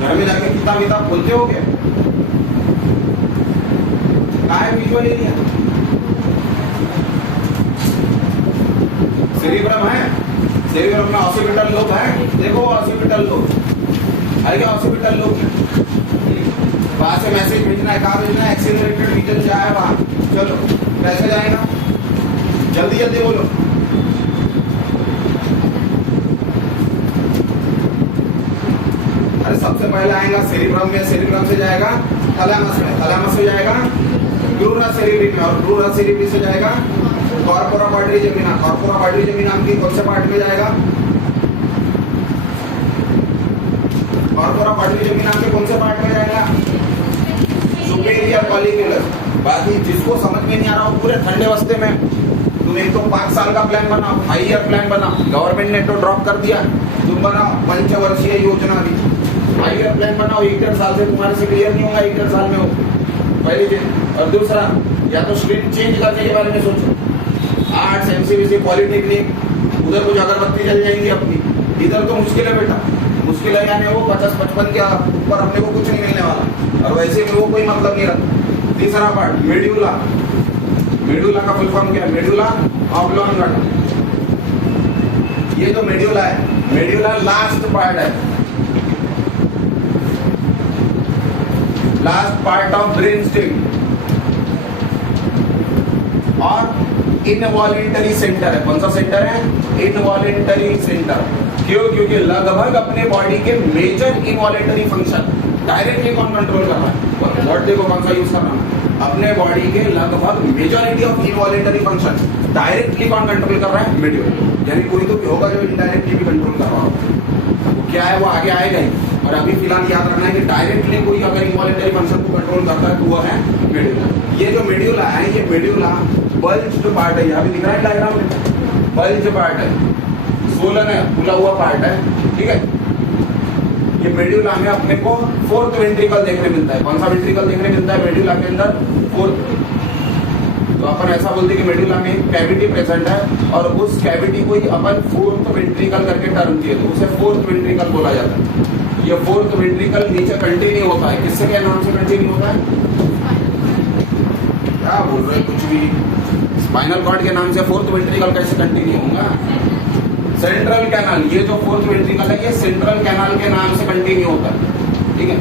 घर में जाके किताब किताब खोलते हो क्या? कहाँ है विजुअल एरिया? सेरिब्रम है, सेरिब्रम में ऑसिपिटल लोब है। देखो ऑसिपिटल लोब है क्या? ऑसिपिटल लोब वहां से मैसेज भेजना है, कहाँ भेजना है? एक्सीलरेटेड विजन जाए वहां। चलो कैसे जाएगा? जल्दी जल्दी बोलो। अरे सबसे पहले आएगा सेरिब्रम में, सेरिब्रम से जाएगा थैलेमस में, थैलेमस से जाएगा क्रूरा सेरिब्री में, और क्रूरा सेरिब्री से जाएगा कॉर्पोरा क्वाड्रिजेमिना, कॉर्पोरा क्वाड्रिजेमिना के कौन से पार्ट में जाएगा? कॉर्पोरा क्वाड्रिजेमिना के कौन से पार्ट में जाएगा? सुपीरियर कॉलिक्यूलर। बाकी जिसको समझ में नहीं आ रहा हो पूरे ठंडे वस्ते में, तुम एक तो 5 साल का प्लान बनाओ, 5 ईयर प्लान बनाओ। गवर्नमेंट ने तो ड्रॉप कर दिया, तुम बनाओ पंचवर्षीय योजना भी। 5 ईयर प्लान बनाओ, 1-1.5 साल से तुम्हारे से क्लियर नहीं होगा, 1-1.5 साल में हो। पहली चीज। और दूसरा, या तो स्ट्रीम चेंज करने के बारे में सोचो। आर्ट्स, एमसीबीसी, पॉलिटेक्निक, उधर कुछ अगरबत्ती जल जाएंगी अपनी, इधर तो मुश्किल है बेटा, मुश्किल है यानी वो 50-55 के ऊपर अपने को कुछ नहीं मिलने वाला, और वैसे में वो कोई मतलब नहीं रखता। तीसरा पार्ट मेड्यूला, मेड्यूला का फुल फॉर्म क्या है? Medulla oblongata. ये जो मेड्यूला है, मेड्यूला लास्ट पार्ट है, last part of brain stem और इनवॉलेंटरी सेंटर है। कौन सा सेंटर है? Involuntary centre. क्यों? क्योंकि लगभग अपने बॉडी के मेजर इनवॉलेंटरी फंक्शन डायरेक्टली कौन कंट्रोल कर रहा है? वर्ड देखो कौन सा यूज कर रहा है। अपने बॉडी के लगभग majority of involuntary function directly कौन कंट्रोल कर रहा है? मेड्यूला। यानी कोई तो भी होगा जो इनडायरेक्टली भी कंट्रोल कर रहा होगा, वो क्या है वो आगे आएगा ही। और अभी फिलहाल याद रखना है कि डायरेक्टली कोई अगर इनवॉलेंटरी फंक्शन को कंट्रोल करता है तो वो है मेड्यूला। ये जो मेड्यूला है, ये मेड्यूला बल्ज्ड पार्ट है, यहाँ भी दिख रहा है डायग्राम में, बल्ज पार्ट है, सोलन है, खुला हुआ पार्ट है, ठीक है। ये मेड्यूला में अपने को फोर्थ वेंट्रिकल देखने मिलता है। कौन सा वेंट्रिकल देखने मिलता है मेड्यूला के अंदर? फोर्थ। तो अपन ऐसा बोलते हैं कि मेड्यूला में कैविटी प्रेजेंट है और उस कैविटी को ही अपन फोर्थ वेंट्रिकल करके टर्म किए, तो उसे फोर्थ वेंट्रिकल बोला जाता है। ये फोर्थ वेंट्रिकल नीचे कंटिन्यू होता है, किससे क्या नाम से कंटिन्यू होता है? क्या बोल रहे कुछ भी? स्पाइनल कॉर्ड के नाम से फोर्थ वेंट्रिकल कैसे कंटिन्यू होगा? सेंट्रल कैनाल, ये जो फोर्थ वेंट्रिकल है ये सेंट्रल कैनाल के नाम से कंटिन्यू होता है, ठीक है।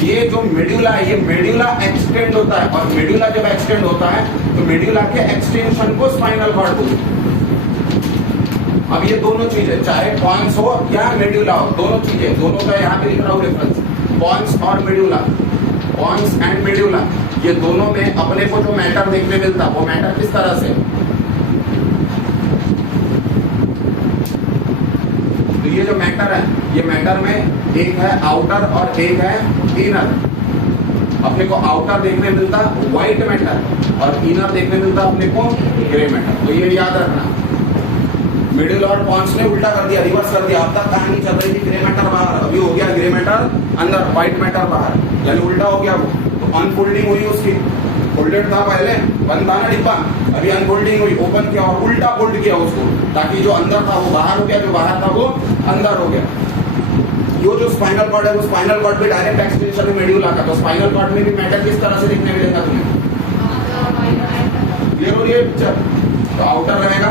ये जो मेड्यूला है, ये मेड्यूला एक्सटेंड होता है, और मेड्यूला जब एक्सटेंड होता है तो मेड्यूला के एक्सटेंशन को स्पाइनल कॉर्ड बोलते हैं। अब ये दोनों चीजें, चाहे पॉन्स हो या मेड्यूला हो, दोनों चीजें, दोनों का यहाँ पे लिख रहा हूँ रेफरेंस, पॉन्स और मेड्यूला, पॉन्स एंड मेड्यूला, ये दोनों में अपने को जो मैटर देखने मिलता है वो मैटर किस तरह से? तो ये जो मैटर है, ये मैटर में एक है आउटर और एक है इनर। अपने को आउटर देखने मिलता व्हाइट मैटर और इनर देखने मिलता अपने को ग्रे मैटर। तो ये याद रखना, मिडिल और पॉन्स ने उल्टा कर दिया, रिवर्स कर दिया। अब तक कहानी चल रही थी ग्रे मैटर बाहर, अभी हो गया ग्रे मैटर अंदर, व्हाइट मैटर बाहर, यानी उल्टा हो गया वो। तो अनफोल्डिंग हुई उसकी, फोल्डेड था पहले, बंद था ना डिब्बा, अभी अनफोल्डिंग हुई, ओपन किया और उल्टा फोल्ड किया उसको, ताकि जो अंदर था वो बाहर हो गया, जो बाहर था वो अंदर हो गया। यो जो स्पाइनल कॉर्ड है वो स्पाइनल कॉर्ड पे डायरेक्ट एक्सटेंशन है मेड्यूला का। तो स्पाइनल कॉर्ड में भी मैटर किस तरह से देखने मिलेगा तुम्हें? क्लियर हो रही है पिक्चर? तो आउटर रहेगा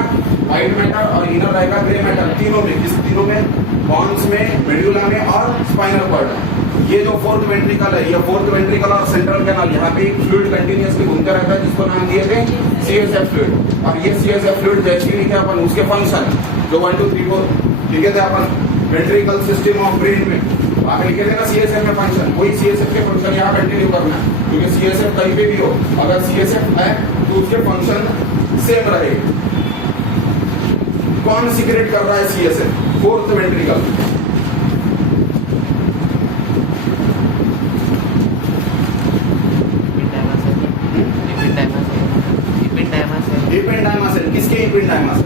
व्हाइट मैटर और इनर रहेगा ग्रे मैटर, तीनों में। किस तीनों में? पॉन्स में, मेड्यूला में और स्पाइनल कॉर्ड। ये जो फोर्थ वेंट्रिकल है, ये फोर्थ वेंट्रिकल और सेंट्रल कैनाल, यहाँ पे एक फ्लूइड कंटिन्यूअसली घूमता रहता है जिसको नाम दिए थे CSF फ्लूइड। और ये CSF फ्लूइड जैसे ही लिखे अपन उसके फंक्शन जो 1 2 3 4 लिखे थे अपन वेंट्रिकल सिस्टम ऑफ ब्रेन में, वहां पे लिखे थे ना CSF में फंक्शन, वही CSF के फंक्शन यहाँ कंटिन्यू करना है, क्योंकि CSF कहीं पे भी हो अगर CSF है तो उसके फंक्शन सेम रहेगा। कौन सीक्रेट कर रहा है CSF? Fourth ventricle. Ependyma cell, किसके इपिंडाइमा सेल?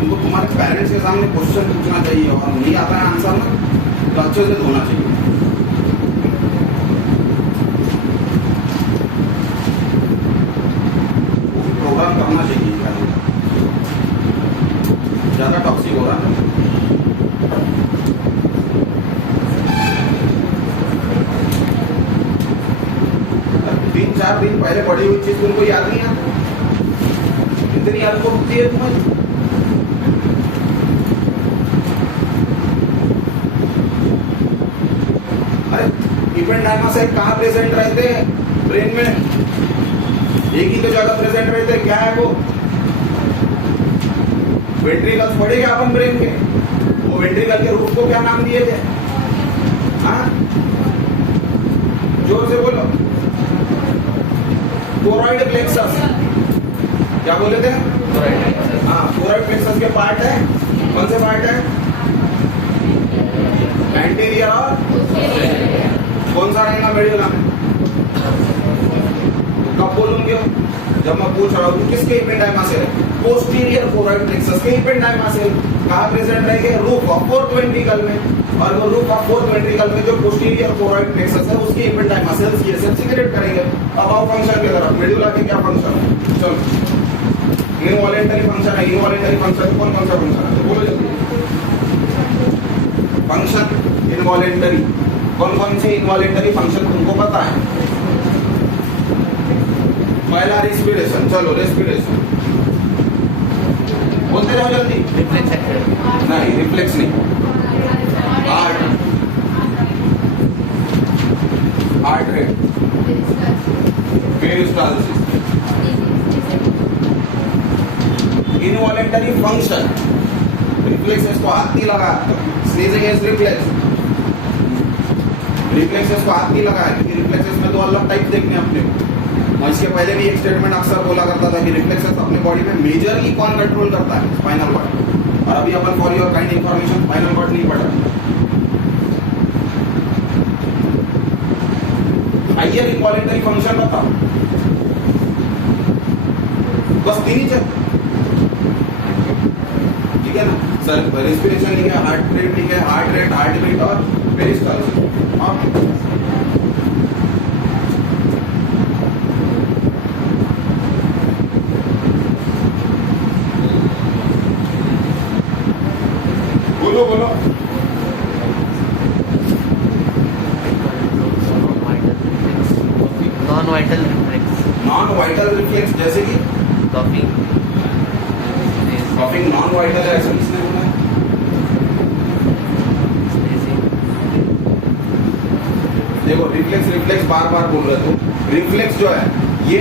तुमको तुम्हारे पेरेंट्स के सामने क्वेश्चन पूछना चाहिए और नहीं आता है आंसर ना तो अच्छे से होना चाहिए। प्रोग्राम करना चाहिए, ज्यादा टॉक्सिक हो रहा है। तीन चार दिन पहले पढ़ी हुई चीज तुमको याद नहीं आता? इतनी याद को होती है तुम्हें? अरे इपिंडाइमा सेल कहाँ प्रेजेंट रहते हैं? ब्रेन में। एक ही तो जगह प्रेजेंट रहते हैं, क्या है वो? वेंट्रिकल्स पढ़े क्या अपन ब्रेन के? वो वेंट्रिकल के रूप को क्या नाम दिए थे? हाँ, जोर से बोलो। Choroid plexus. क्या बोले थे? हाँ, कोरॉइड प्लेक्सस के पार्ट है। कौन से पार्ट है? एंटीरियर और कौन सा रहेगा मेड्यूला में? कब बोलूंगे जब मैं पूछ रहा हूँ किसके इपिंडाइमा सेल है? पोस्टीरियर कोरॉइड प्लेक्सस के इपेंडाइमासेल कहाँ प्रेजेंट रहेंगे? रूफ ऑफ फोर्थ वेंट्रिकल में। और वो रूफ ऑफ फोर्थ वेंट्रिकल में जो पोस्टीरियर कोरॉइड प्लेक्सस है उसके इपेंडाइमासेल्स ये सब सीक्रेट करेंगे। अब आओ फंक्शन की तरफ। मेडुला के क्या फंक्शन है? चलो, इनवॉलेंटरी फंक्शन है। इनवॉलेंटरी फंक्शन कौन कौन सा फंक्शन है? बोलो जल्दी। फंक्शन इनवॉलेंटरी, कौन कौन से इनवॉलेंटरी फंक्शन तुमको पता है? पहला रेस्पिरेशन। चलो रेस्पिरेशन बोलते जाओ जल्दी। रिफ्लेक्स एक्टर नहीं, रिफ्लेक्स नहीं। Heart heart rate, peristalsis. Involuntary function, reflexes को हाथ नहीं लगा, स्नीजिंग इज रिफ्लेक्स। रिफ्लेक्सेस को हाथ नहीं लगाया क्योंकि रिफ्लेक्सेस में दो अलग टाइप देखने हैं अपने को। और इसके पहले भी एक स्टेटमेंट अक्सर बोला करता था कि रिफ्लेक्सेस अपने बॉडी में मेजरली कौन कंट्रोल करता है? Spinal cord. और अभी अपन for your kind information spinal cord नहीं पढ़ा। हायर इनवॉलेंटरी फंक्शन बताओ, बस तीन ही चल, ठीक है ना सर? रेस्पिरेशन लिखे, हार्ट रेट लिखे, हार्ट रेट, हार्ट बीट और पेरिस्टाल्सिस। और बोलो बोलो। Non vital reflex. Non vital reflex जैसे कि कॉफिंग। कॉफिंग नॉन वाइटल है ऐसा किसने बोला है? देखो रिफ्लेक्स रिफ्लेक्स बार बार बोल रहे हो। रिफ्लेक्स जो है ये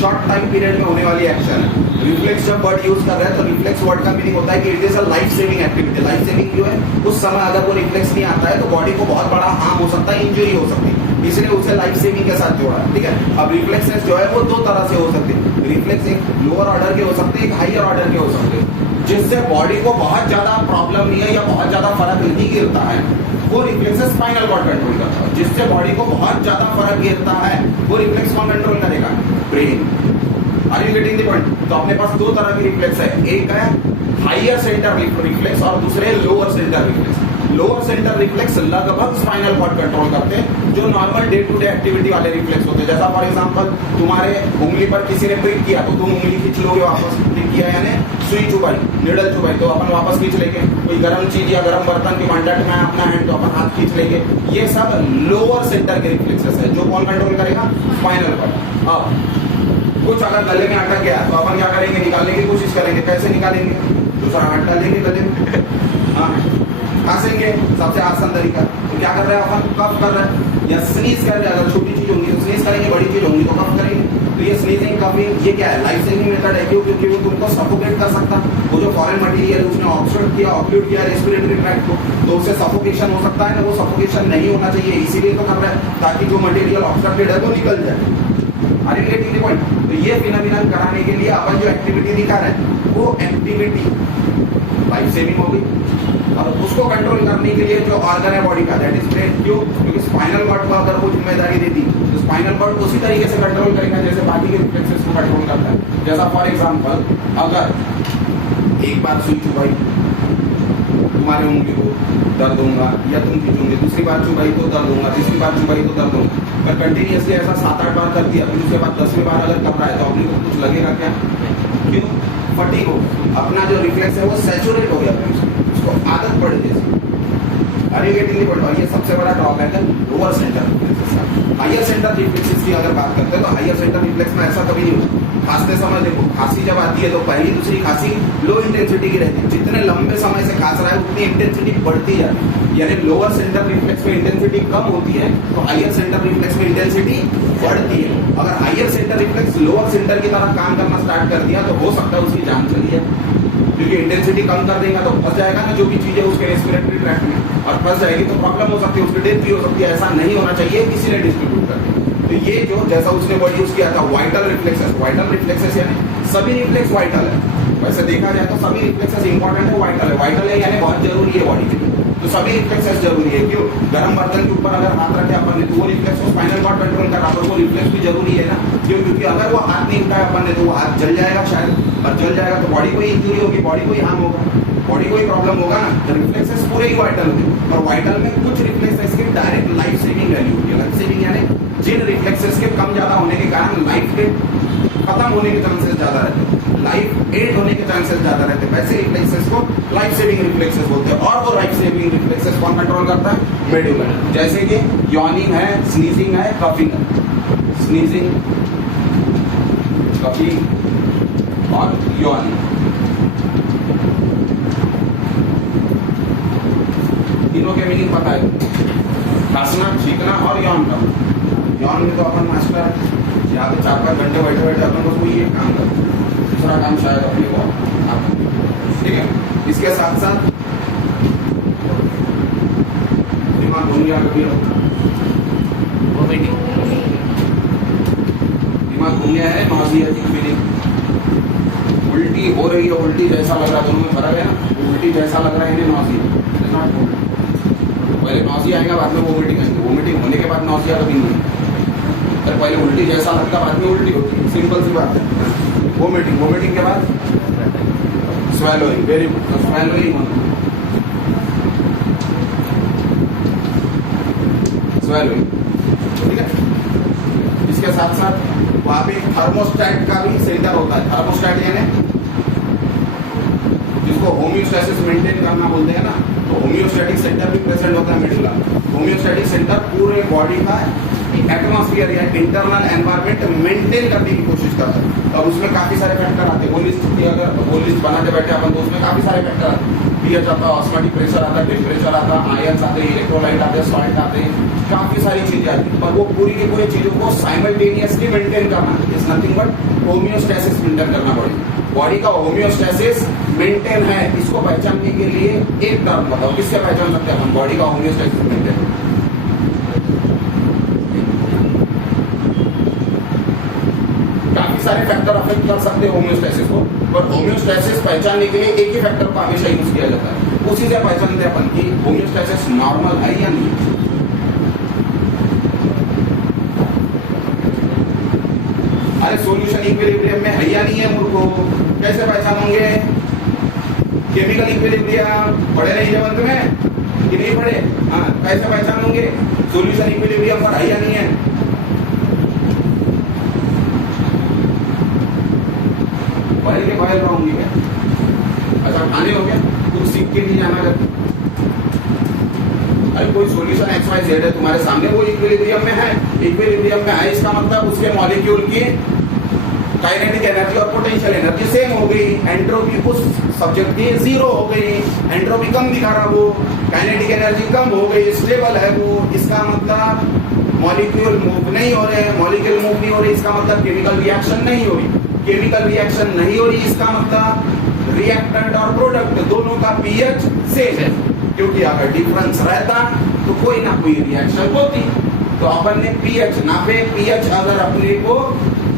शॉर्ट टाइम पीरियड में होने वाली एक्शन है। रिफ्लेक्स जब वर्ड यूज कर रहे हैं तो रिफ्लेक्स वर्ड का मीनिंग होता है कि it is a life saving activity. Life saving जो है उस समय अगर वो रिफ्लेक्स नहीं आता है तो बॉडी को बहुत बड़ा हार्म हो सकता है, इंजरी हो सकती है, इसलिए उसे लाइफ सेविंग के साथ जोड़ा है, ठीक है। अब रिफ्लेक्सेस जो है वो दो तरह से हो सकते हैं। रिफ्लेक्स एक लोअर ऑर्डर के हो सकते हैं, एक हायर ऑर्डर के हो सकते हैं, जिससे बॉडी को बहुत ज्यादा प्रॉब्लम नहीं है या बहुत ज्यादा फर्क नहीं गिरता है, वो रिफ्लेक्सेस स्पाइनल कॉर्ड कंट्रोल करता है। जिससे बॉडी को बहुत ज्यादा फर्क गिरता है वो रिफ्लेक्स कौन कंट्रोल करेगा? Brain. Are you getting the point? तो अपने पास दो तरह की रिफ्लेक्स है, एक है हायर सेंटर रिफ्लेक्स और दूसरे lower centre reflex. Lower centre reflex लगभग स्पाइनल कॉर्ड कंट्रोल करते हैं, जो normal day to day activity वाले रिफ्लेक्स होते हैं। जैसा फॉर एग्जांपल तुम्हारे उंगली पर किसी ने प्रिक किया तो तुम उंगली खींच लोगे वापस, प्रिक किया यानी सुई चुभाई, निडल चुभाई तो अपन वापस खींच लेंगे। कोई गर्म चीज या गर्म बर्तन के कॉन्टेक्ट में अपना हैंड तो अपन हाथ खींच लेंगे। ये सब लोअर सेंटर के रिफ्लेक्सेस है, जो कौन कंट्रोल करेगा? Spinal cord. अब कुछ अगर गले में अटक गया तो अपन क्या करेंगे? निकालने की कोशिश करेंगे। कैसे निकालेंगे? दूसरा हाथ डालेंगे गले में, हाँ खांसेंगे, सबसे आसान तरीका। तो क्या कर रहे हैं अपन? कफ कर रहे हैं या स्नीज कर रहे हैं। अगर छोटी चीज होंगी तो स्नीज करेंगे, बड़ी चीज होंगी तो कफ करेंगे। तो ये स्नीजिंग कफिंग ये क्या है? लाइफ सेविंग मेथड है। क्यों? क्योंकि वो तुमको सफोकेट कर सकता है। वो जो फॉरेन मटेरियल है उसने ऑब्स्ट्रक्ट किया, ऑक्लूड किया रेस्पिरेटरी ट्रैक्ट को, तो उससे सफोकेशन हो सकता है ना। वो सफोकेशन नहीं होना चाहिए, इसीलिए तो कर रहा है ताकि जो मटेरियल ऑब्स्ट्रक्टेड है वो निकल जाए। Are you getting the point? तो ये फिनोमिनन कराने के लिए अपन जो एक्टिविटी दिखा रहे हैं वो एक्टिविटी लाइफ सेविंग होगी। और उसको कंट्रोल करने के लिए जो ऑर्गन है बॉडी का, दैट इज ब्रेन। क्यों? क्योंकि स्पाइनल कॉर्ड को अगर वो जिम्मेदारी देती तो स्पाइनल कॉर्ड उसी तरीके से कंट्रोल करेगा जैसे बाकी के रिफ्लेक्सेस को कंट्रोल करता है। जैसा फॉर एग्जांपल अगर एक बार सुई चुभाई, तुम्हारे उंगली को दर्द होगा या तुम खींचोगे, दूसरी बार चुभाई तो दर्द होगा, तीसरी बार चुभाई तो दर्द होगा। पर कंटिन्यूअसली ऐसा 7-8 बार कर दिया, फिर उसके बाद 10वीं बार अगर कर रहा है तो अपने को कुछ लगेगा क्या? क्यों? फटीग हो, अपना जो रिफ्लेक्स है वो सैचुरेट हो गया, उसको आदत पड़ जैसी। Are you getting the point? और ये सबसे बड़ा ड्रॉबैक है लोअर सेंटर रिफ्लेक्सेस का। हायर सेंटर रिफ्लेक्सेस की अगर बात करते हैं तो हायर सेंटर रिफ्लेक्स में ऐसा कभी नहीं होता। खांसते समय देखो, खांसी जब आती है तो पहली दूसरी खांसी लो इंटेंसिटी की रहती है। जितने लंबे समय से खांस रहा है उतनी इंटेंसिटी बढ़ती जाती है। यानी लोअर सेंटर रिफ्लेक्स में इंटेंसिटी कम होती है तो हायर सेंटर रिफ्लेक्स में इंटेंसिटी बढ़ती है। अगर higher centre reflex lower centre की तरफ काम करना स्टार्ट कर दिया तो हो सकता है उसकी जान चली जाए, क्योंकि इंटेंसिटी कम कर देगा तो फंस जाएगा ना जो भी चीजें उसके रेस्पिरेटरी ट्रैक्ट में, और फंस जाएगी तो प्रॉब्लम हो सकती है, उसकी डेथ भी हो सकती है। ऐसा नहीं होना चाहिए, किसी ने डिस्ट्रीब्यूट करके। तो ये जो जैसा उसने वर्ड यूज किया था वाइटल रिफ्लेक्सेस, वाइटल रिफ्लेक्सेस यानी सभी रिफ्लेक्स वाइटल है। वैसे देखा जाए तो सभी रिफ्लेक्सेस इंपॉर्टेंट है, वाइटल है यानी बहुत जरूरी है बॉडी के लिए। तो सभी रिफ्लेक्सेस जरूरी है। क्यों? गर्म बर्तन के ऊपर अगर हाथ रखे अपन ने तो वो रिफ्लेक्स स्पाइनल कॉर्ड कंट्रोल कर रहा है, वो रिफ्लेक्स भी जरूरी है ना। क्यों? क्योंकि अगर वो हाथ नहीं उठाया अपन ने तो वो हाथ जल जाएगा शायद, और जल जाएगा तो बॉडी को ही इंजरी होगी, बॉडी को ही हार्म होगा, बॉडी को ही प्रॉब्लम होगा ना। तो रिफ्लेक्सेस पूरे ही वाइटल होते हैं, और वाइटल में कुछ रिफ्लेक्सेस की डायरेक्ट लाइफ सेविंग वैल्यू होती है। लाइफ सेविंग यानी जिन रिफ्लेक्सेस के कम ज्यादा होने के कारण लाइफ के खत्म होने के चांसेस ज्यादा रहते हैं, लाइफ एंड होने के चांसेस ज्यादा रहते हैं, वैसे रिफ्लेक्सेस को लाइफ सेविंग रिफ्लेक्सेस बोलते हैं। और वो लाइफ सेविंग रिफ्लेक्सेस कौन कंट्रोल करता है? मेडुला। जैसे कि यॉर्निंग है, स्नीजिंग है, कफिंग है। स्नीजिंग, कफिंग और यॉर्निंग, तीनों के मीनिंग पता है? खांसना, छींकना और यॉर्न करना। यॉर्न में तो अपन मास्टर यहाँ पे 4-5 घंटे बैठे बैठे अपन को कोई एक काम कर, दूसरा काम शायद अपने को ठीक है। इसके साथ साथ दिमाग घूम गया, कभी वोमिटिंग, दिमाग घूम गया है, नॉजिया फीलिंग, उल्टी हो रही है, उल्टी जैसा लग रहा है, दोनों में फर्क है ना। उल्टी जैसा लग रहा है यानी नॉजिया, पहले नॉजिया आएगा बाद में वोमिटिंग आएगी, वोमिटिंग होने के बाद नॉजिया कभी नहीं, तो पहले उल्टी जैसा लगता बाद में उल्टी होती है, सिंपल सी बात है। वोमिटिंग, वोमिटिंग के बाद स्वेलोइंग, वेरी गुड, तो स्वेलोइंग, स्वेलोइंग, ठीक है। इसके साथ साथ वहाँ पे थर्मोस्टेट का भी सेंटर होता है। थर्मोस्टेट यानी जिसको होम्योस्टेसिस मेंटेन करना बोलते हैं ना, तो होम्योस्टैटिक सेंटर भी प्रेजेंट होता है मेडुला। होम्योस्टैटिक सेंटर पूरे बॉडी का एटमॉस्फेयर या इंटरनल एनवायरनमेंट मेंटेन करने की कोशिश करता है। और उसमें काफी सारे फैक्टर आते हैं, वो लिस्ट बनाते बैठे अपन तो उसमें काफी सारे फैक्टर आते हैं। पीएच आता है, ऑस्मोटिक प्रेशर आता है, टेम्परेचर आता है, आयंस आते हैं, इलेक्ट्रोलाइट आते हैं, सॉल्ट आते हैं, काफी सारी चीजें आती हैं। पर वो पूरी की पूरी चीजों को साइमल्टेनियसली मेंटेन करना is nothing but homeostasis maintain करना बॉडी का होम्योस्टेसिस मेंटेन है। इसको पहचानने के लिए एक टर्म बताओ, किससे पहचान सकते हैं हम बॉडी का होम्योस्टेसिस मेंटेन? काफी सारे फैक्टर अफेक्ट कर सकते हैं होम्योस्टेसिस को, पर होम्योस्टेसिस पहचानने के लिए एक ही फैक्टर को हमेशा यूज किया जाता है। उसी से पहचानते हैं अपन की होम्योस्टेसिस नॉर्मल है या नहीं। अरे सॉल्यूशन इक्विलिब्रियम में है या नहीं है, मुझको कैसे पहचानोगे? केमिकल इक्विलिब्रियम पढ़े नहीं 11th में कि नहीं पढ़े? हाँ, कैसे पहचानोगे सॉल्यूशन इक्विलिब्रियम पर है या नहीं है? पढ़े के बाहर रहूंगी क्या? अच्छा, खाने हो गया, कुछ सीख के नहीं जाना करते। अरे कोई सॉल्यूशन XYZ है तुम्हारे सामने, वो इक्विलिब्रियम में है, इक्विलिब्रियम में है, इसका मतलब उसके मॉलिक्यूल की काइनेटिक एनर्जी और पोटेंशियल एनर्जी सेम हो गई, एंट्रोपी उस सब्जेक्ट की 0 हो गई, एंट्रोपी कम दिखा रहा वो, काइनेटिक एनर्जी कम हो गई, स्टेबल है वो, इसका मतलब मॉलिक्यूल मूव नहीं हो रहे हैं, मॉलिक्यूल मूव नहीं हो रही, इसका मतलब केमिकल रिएक्शन नहीं हो रही, केमिकल रिएक्शन नहीं हो रही, इसका मतलब रिएक्टेंट और प्रोडक्ट दोनों का पीएच सेम है। क्योंकि अगर डिफरेंस रहता तो कोई ना कोई रिएक्शन होती। तो अपन ने पीएच नापे, पीएच अगर अपने को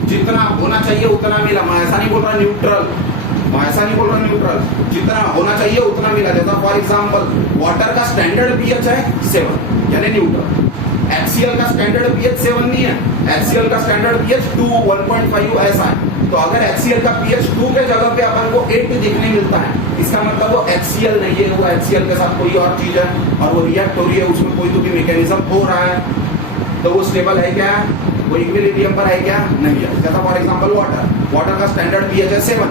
जितना होना चाहिए उतना मिला, मैं ऐसा नहीं बोल रहा न्यूट्रल, जितना होना चाहिए उतना मिला। जैसा फॉर एग्जांपल वाटर का स्टैंडर्ड पीएच है 7 यानी न्यूट्रल, HCl का स्टैंडर्ड पीएच 7 नहीं है, HCl का स्टैंडर्ड पीएच 2, 1.5 ऐसा है। तो अगर HCl का pH 2 के जगह पे अपन को 8 देखने मिलता है, इसका मतलब वो HCl नहीं है, वो HCl के साथ कोई और चीज है और वो रिएक्ट हो रही है, उसमें कोई तो भी मैकेनिज्म हो रहा है, तो वो स्टेबल है क्या? वो इक्विलिब्रियम पर है क्या? नहीं है। जैसा फॉर एग्जांपल वाटर का स्टैंडर्ड pH है 7,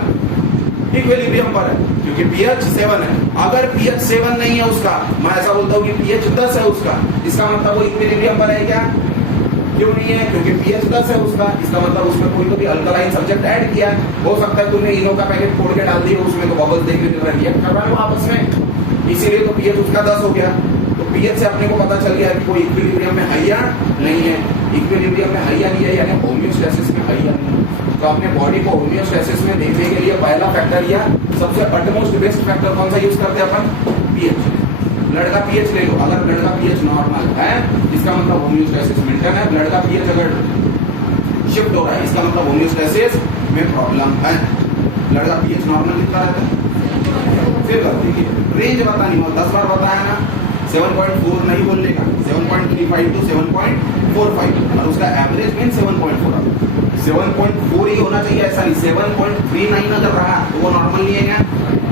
इक्विलिब्रियम पर है क्योंकि pH 7 है। अगर pH 7 नहीं है उसका, मैं ऐसा बोलता हूँ कि pH 10 है उसका, इसका मतलब वो इक्विलिब्रियम पर है क्या? क्यों नहीं है? क्योंकि pH 10 है उसका, इसका मतलब उसमें कोई तो भी अल्कलाइन सब्जेक्ट ऐड किया है। हो सकता है तुमने इनो का पैकेट फोड़ के डाल दिया, उसमें तो बबल्स देखने मिल रहा है, रिएक्ट कर रहा है वो आपस में, इसीलिए तो pH उसका 10 हो गया। तो pH से अपने को पता चल गया कि कोई इक्विलिब्रियम में है या नहीं है, इक्विलिब्रियम में है या नहीं है, यानी होम्योस्टेसिस में है या नहीं है। तो अपने बॉडी को होम्योस्टेसिस में देखने के लिए पहला फैक्टर या सबसे अटमोस्ट बेस्ट फैक्टर कौन सा यूज करते हैं अपन? pH। ब्लड का pH ले लो, अगर ब्लड का pH नॉर्मल है इसका मतलब होम्योस्टेसिस मेंटेन है, ब्लड का pH अगर शिफ्ट हो रहा है इसका मतलब होम्योस्टेसिस में प्रॉब्लम है। लड़का पीएच नॉर्मल लिखता रहता है। फिर देखिए रेंज बतानी हो 10 बार बताया ना, 7.4 नहीं बोलने का, 7.35 to 7.45 और उसका एवरेज मीन 7.4। 7.4 ही होना चाहिए, ऐसा नहीं 7.39 अगर रहा तो वो नॉर्मल नहीं है क्या?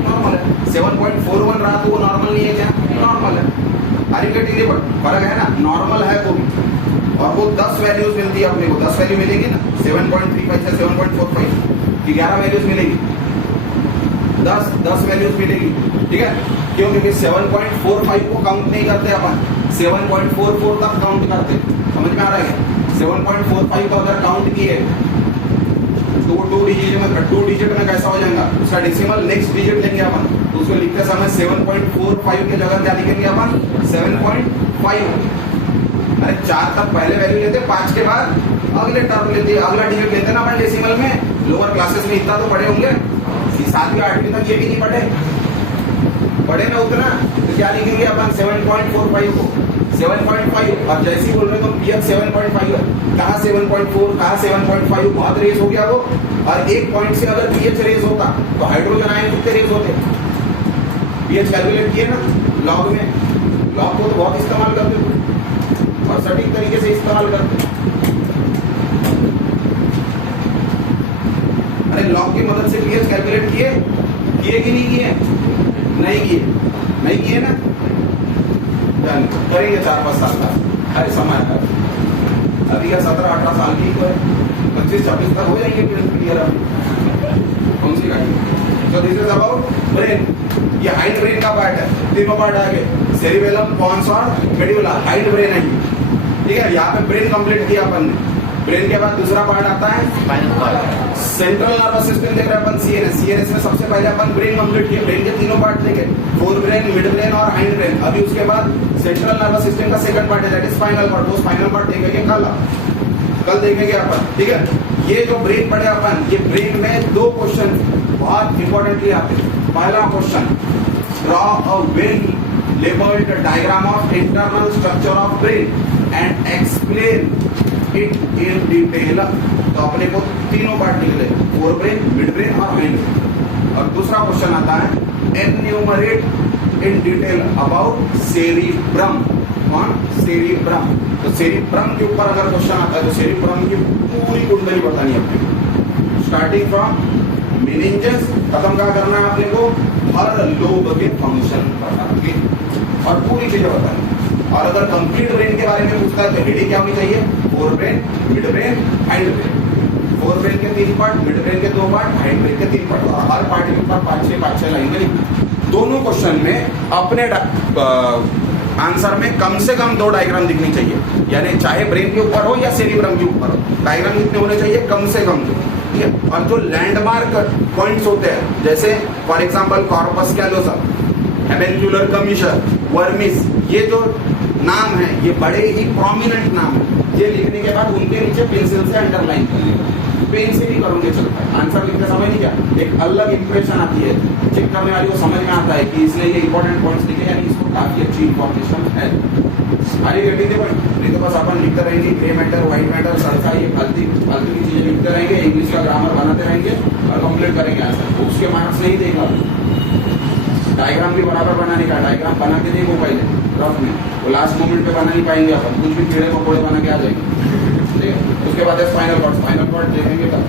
नॉर्मल है। 7.41 रहा तो वो नॉर्मल नहीं है क्या? नॉर्मल है। अरे गेटिंग फर्क है ना, नॉर्मल है वो भी। और वो 10 वैल्यूज मिलती है अपने को, 10 वैल्यू मिलेगी ना, 7.35 से 7.45 की 11 वैल्यूज मिलेगी, 10 वैल्यूज मिलेगी, ठीक है। क्यों? क्योंकि 7.45 को काउंट नहीं करते अपन, 7.44 तक काउंट करते। समझ में आ रहा है? 7.45 को अगर काउंट किए तो वो 2 डिजिट में कैसा हो जाएगा? उसका डेसिमल नेक्स्ट डिजिट लेंगे अपन, तो उसको लिखते समय 7.45 के जगह क्या लिखेंगे अपन? 7.5। अरे 4 तक पहले वैल्यू लेते, 5 के बाद अगले टर्म लेते, अगला डिजिट लेते ना अपन डेसिमल में। लोअर क्लासेस में इतना तो पढ़े होंगे, 7वीं 8वीं तक ये भी नहीं पढ़े ना उतना, तो क्या लिखेंगे अपन? 7.45 को 7.5। और जैसे बोल रहे हो तो पीएच 7.5 कहाँ 7.4 कहाँ 7.5, बहुत रेस हो गया वो। और एक पॉइंट से अगर पीएच रेस होता तो हाइड्रोजन आयन कितने रेस होते? पीएच कैलकुलेट किए ना लॉग में, लॉग को तो बहुत इस्तेमाल करते थे और सटीक तरीके से इस्तेमाल करते। अरे लॉग की मदद से पीएच कैलकुलेट किए कि नहीं किए? नहीं किए ना, करेंगे 4-5 साल का। अरे समय का अभी क्या 17-18 साल की तो है, 25-26 तक हो जाएंगे क्लियर। कौन सी गाड़ी? So this is about brain. ये हाइंड ब्रेन का पार्ट है, तीनों पार्ट आ गए, सेरिबेलम, पॉन्स और मेडुला। हाइंड ब्रेन है, ठीक है। यहाँ पे ब्रेन कंप्लीट किया अपन ने। ब्रेन के बाद दूसरा पार्ट आता है spinal cord, central nervous system. देख रहे हैं अपन सीएनएस में सबसे पहले अपन ब्रेन कंप्लीट किया। ब्रेन के तीनों पार्ट देखे, फोर ब्रेन, मिड ब्रेन और हाइंड ब्रेन। अभी उसके बाद सेंट्रल नर्वस सिस्टम का सेकंड पार्ट है, दैट इज स्पाइनल कॉर्ड। वो स्पाइनल कॉर्ड देखेंगे कल देखेंगे अपन, ठीक है। ये जो ब्रेन पढ़े अपन, ये ब्रेन में 2 क्वेश्चन बहुत इंपॉर्टेंटली आते हैं। पहला question, draw a well labelled diagram of internal structure of brain and explain it in detail. तो अपने को तीनों पार्ट निकले, फोर ब्रेन, मिड ब्रेन और हाइंड ब्रेन। और दूसरा क्वेश्चन आता है, enumerate in detail about cerebrum. कौन? सेरिब्रम। तो सेरिब्रम के ऊपर अगर क्वेश्चन आता है तो सेरिब्रम की पूरी कुंडली बतानी है अपने, स्टार्टिंग फ्रॉम मेनिंजेस, खत्म क्या करना है आपने को? हर लोब के फंक्शन बताएंगे और पूरी चीजें बताएंगे। और अगर कंप्लीट ब्रेन के बारे में पूछता है तो हेडिंग क्या होनी चाहिए? Four brain, mid brain, hind brain. Fore brain के 3 पार्ट, मिड ब्रेन के 2 पार्ट, हाइंड ब्रेन के 3 पार्ट। और हर पार्ट के ऊपर 5-6 लाइन लिखी। दोनों क्वेश्चन में अपने आंसर में कम से कम 2 डायग्राम दिखनी चाहिए, यानी चाहे ब्रेन के ऊपर हो या सेरिब्रम के ऊपर हो, डायग्राम कितने होने चाहिए? कम से कम 2, ठीक है। और जो लैंडमार्क पॉइंट्स होते हैं, जैसे फॉर एग्जांपल कॉर्पस कैलोसम, एवेंक्युलर कमीशर, वर्मिस, ये जो नाम है ये बड़े ही प्रोमिनेंट नाम है। ये लिखने के बाद उनके नीचे पेंसिल से अंडरलाइन करने, पेन से भी करोगे चलता है। आंसर लिखते समय नहीं क्या एक अलग इंप्रेशन आती है, चेक करने वाले को समझ में आता है कि इसने ये इंपॉर्टेंट पॉइंट्स लिखे, यानी इसको काफी अच्छी इंफॉर्मेशन है। आगे गेटिंग द पॉइंट। नहीं तो बस अपन लिखते रहेंगे ग्रे मैटर, व्हाइट मैटर, सल्फा, ये फालतू की चीजें लिखते रहेंगे, इंग्लिश का ग्रामर बनाते रहेंगे और कंप्लीट करेंगे आंसर। उसके मार्क्स नहीं देगा। डायग्राम भी बराबर बनाने का, डायग्राम बना के देखो पहले रफ में, वो लास्ट मोमेंट पे बना नहीं पाएंगे अपन, कुछ भी कीड़े मकोड़े बना के आ जाएंगे, ठीक है। उसके बाद स्पाइनल कॉर्ड देखेंगे तब।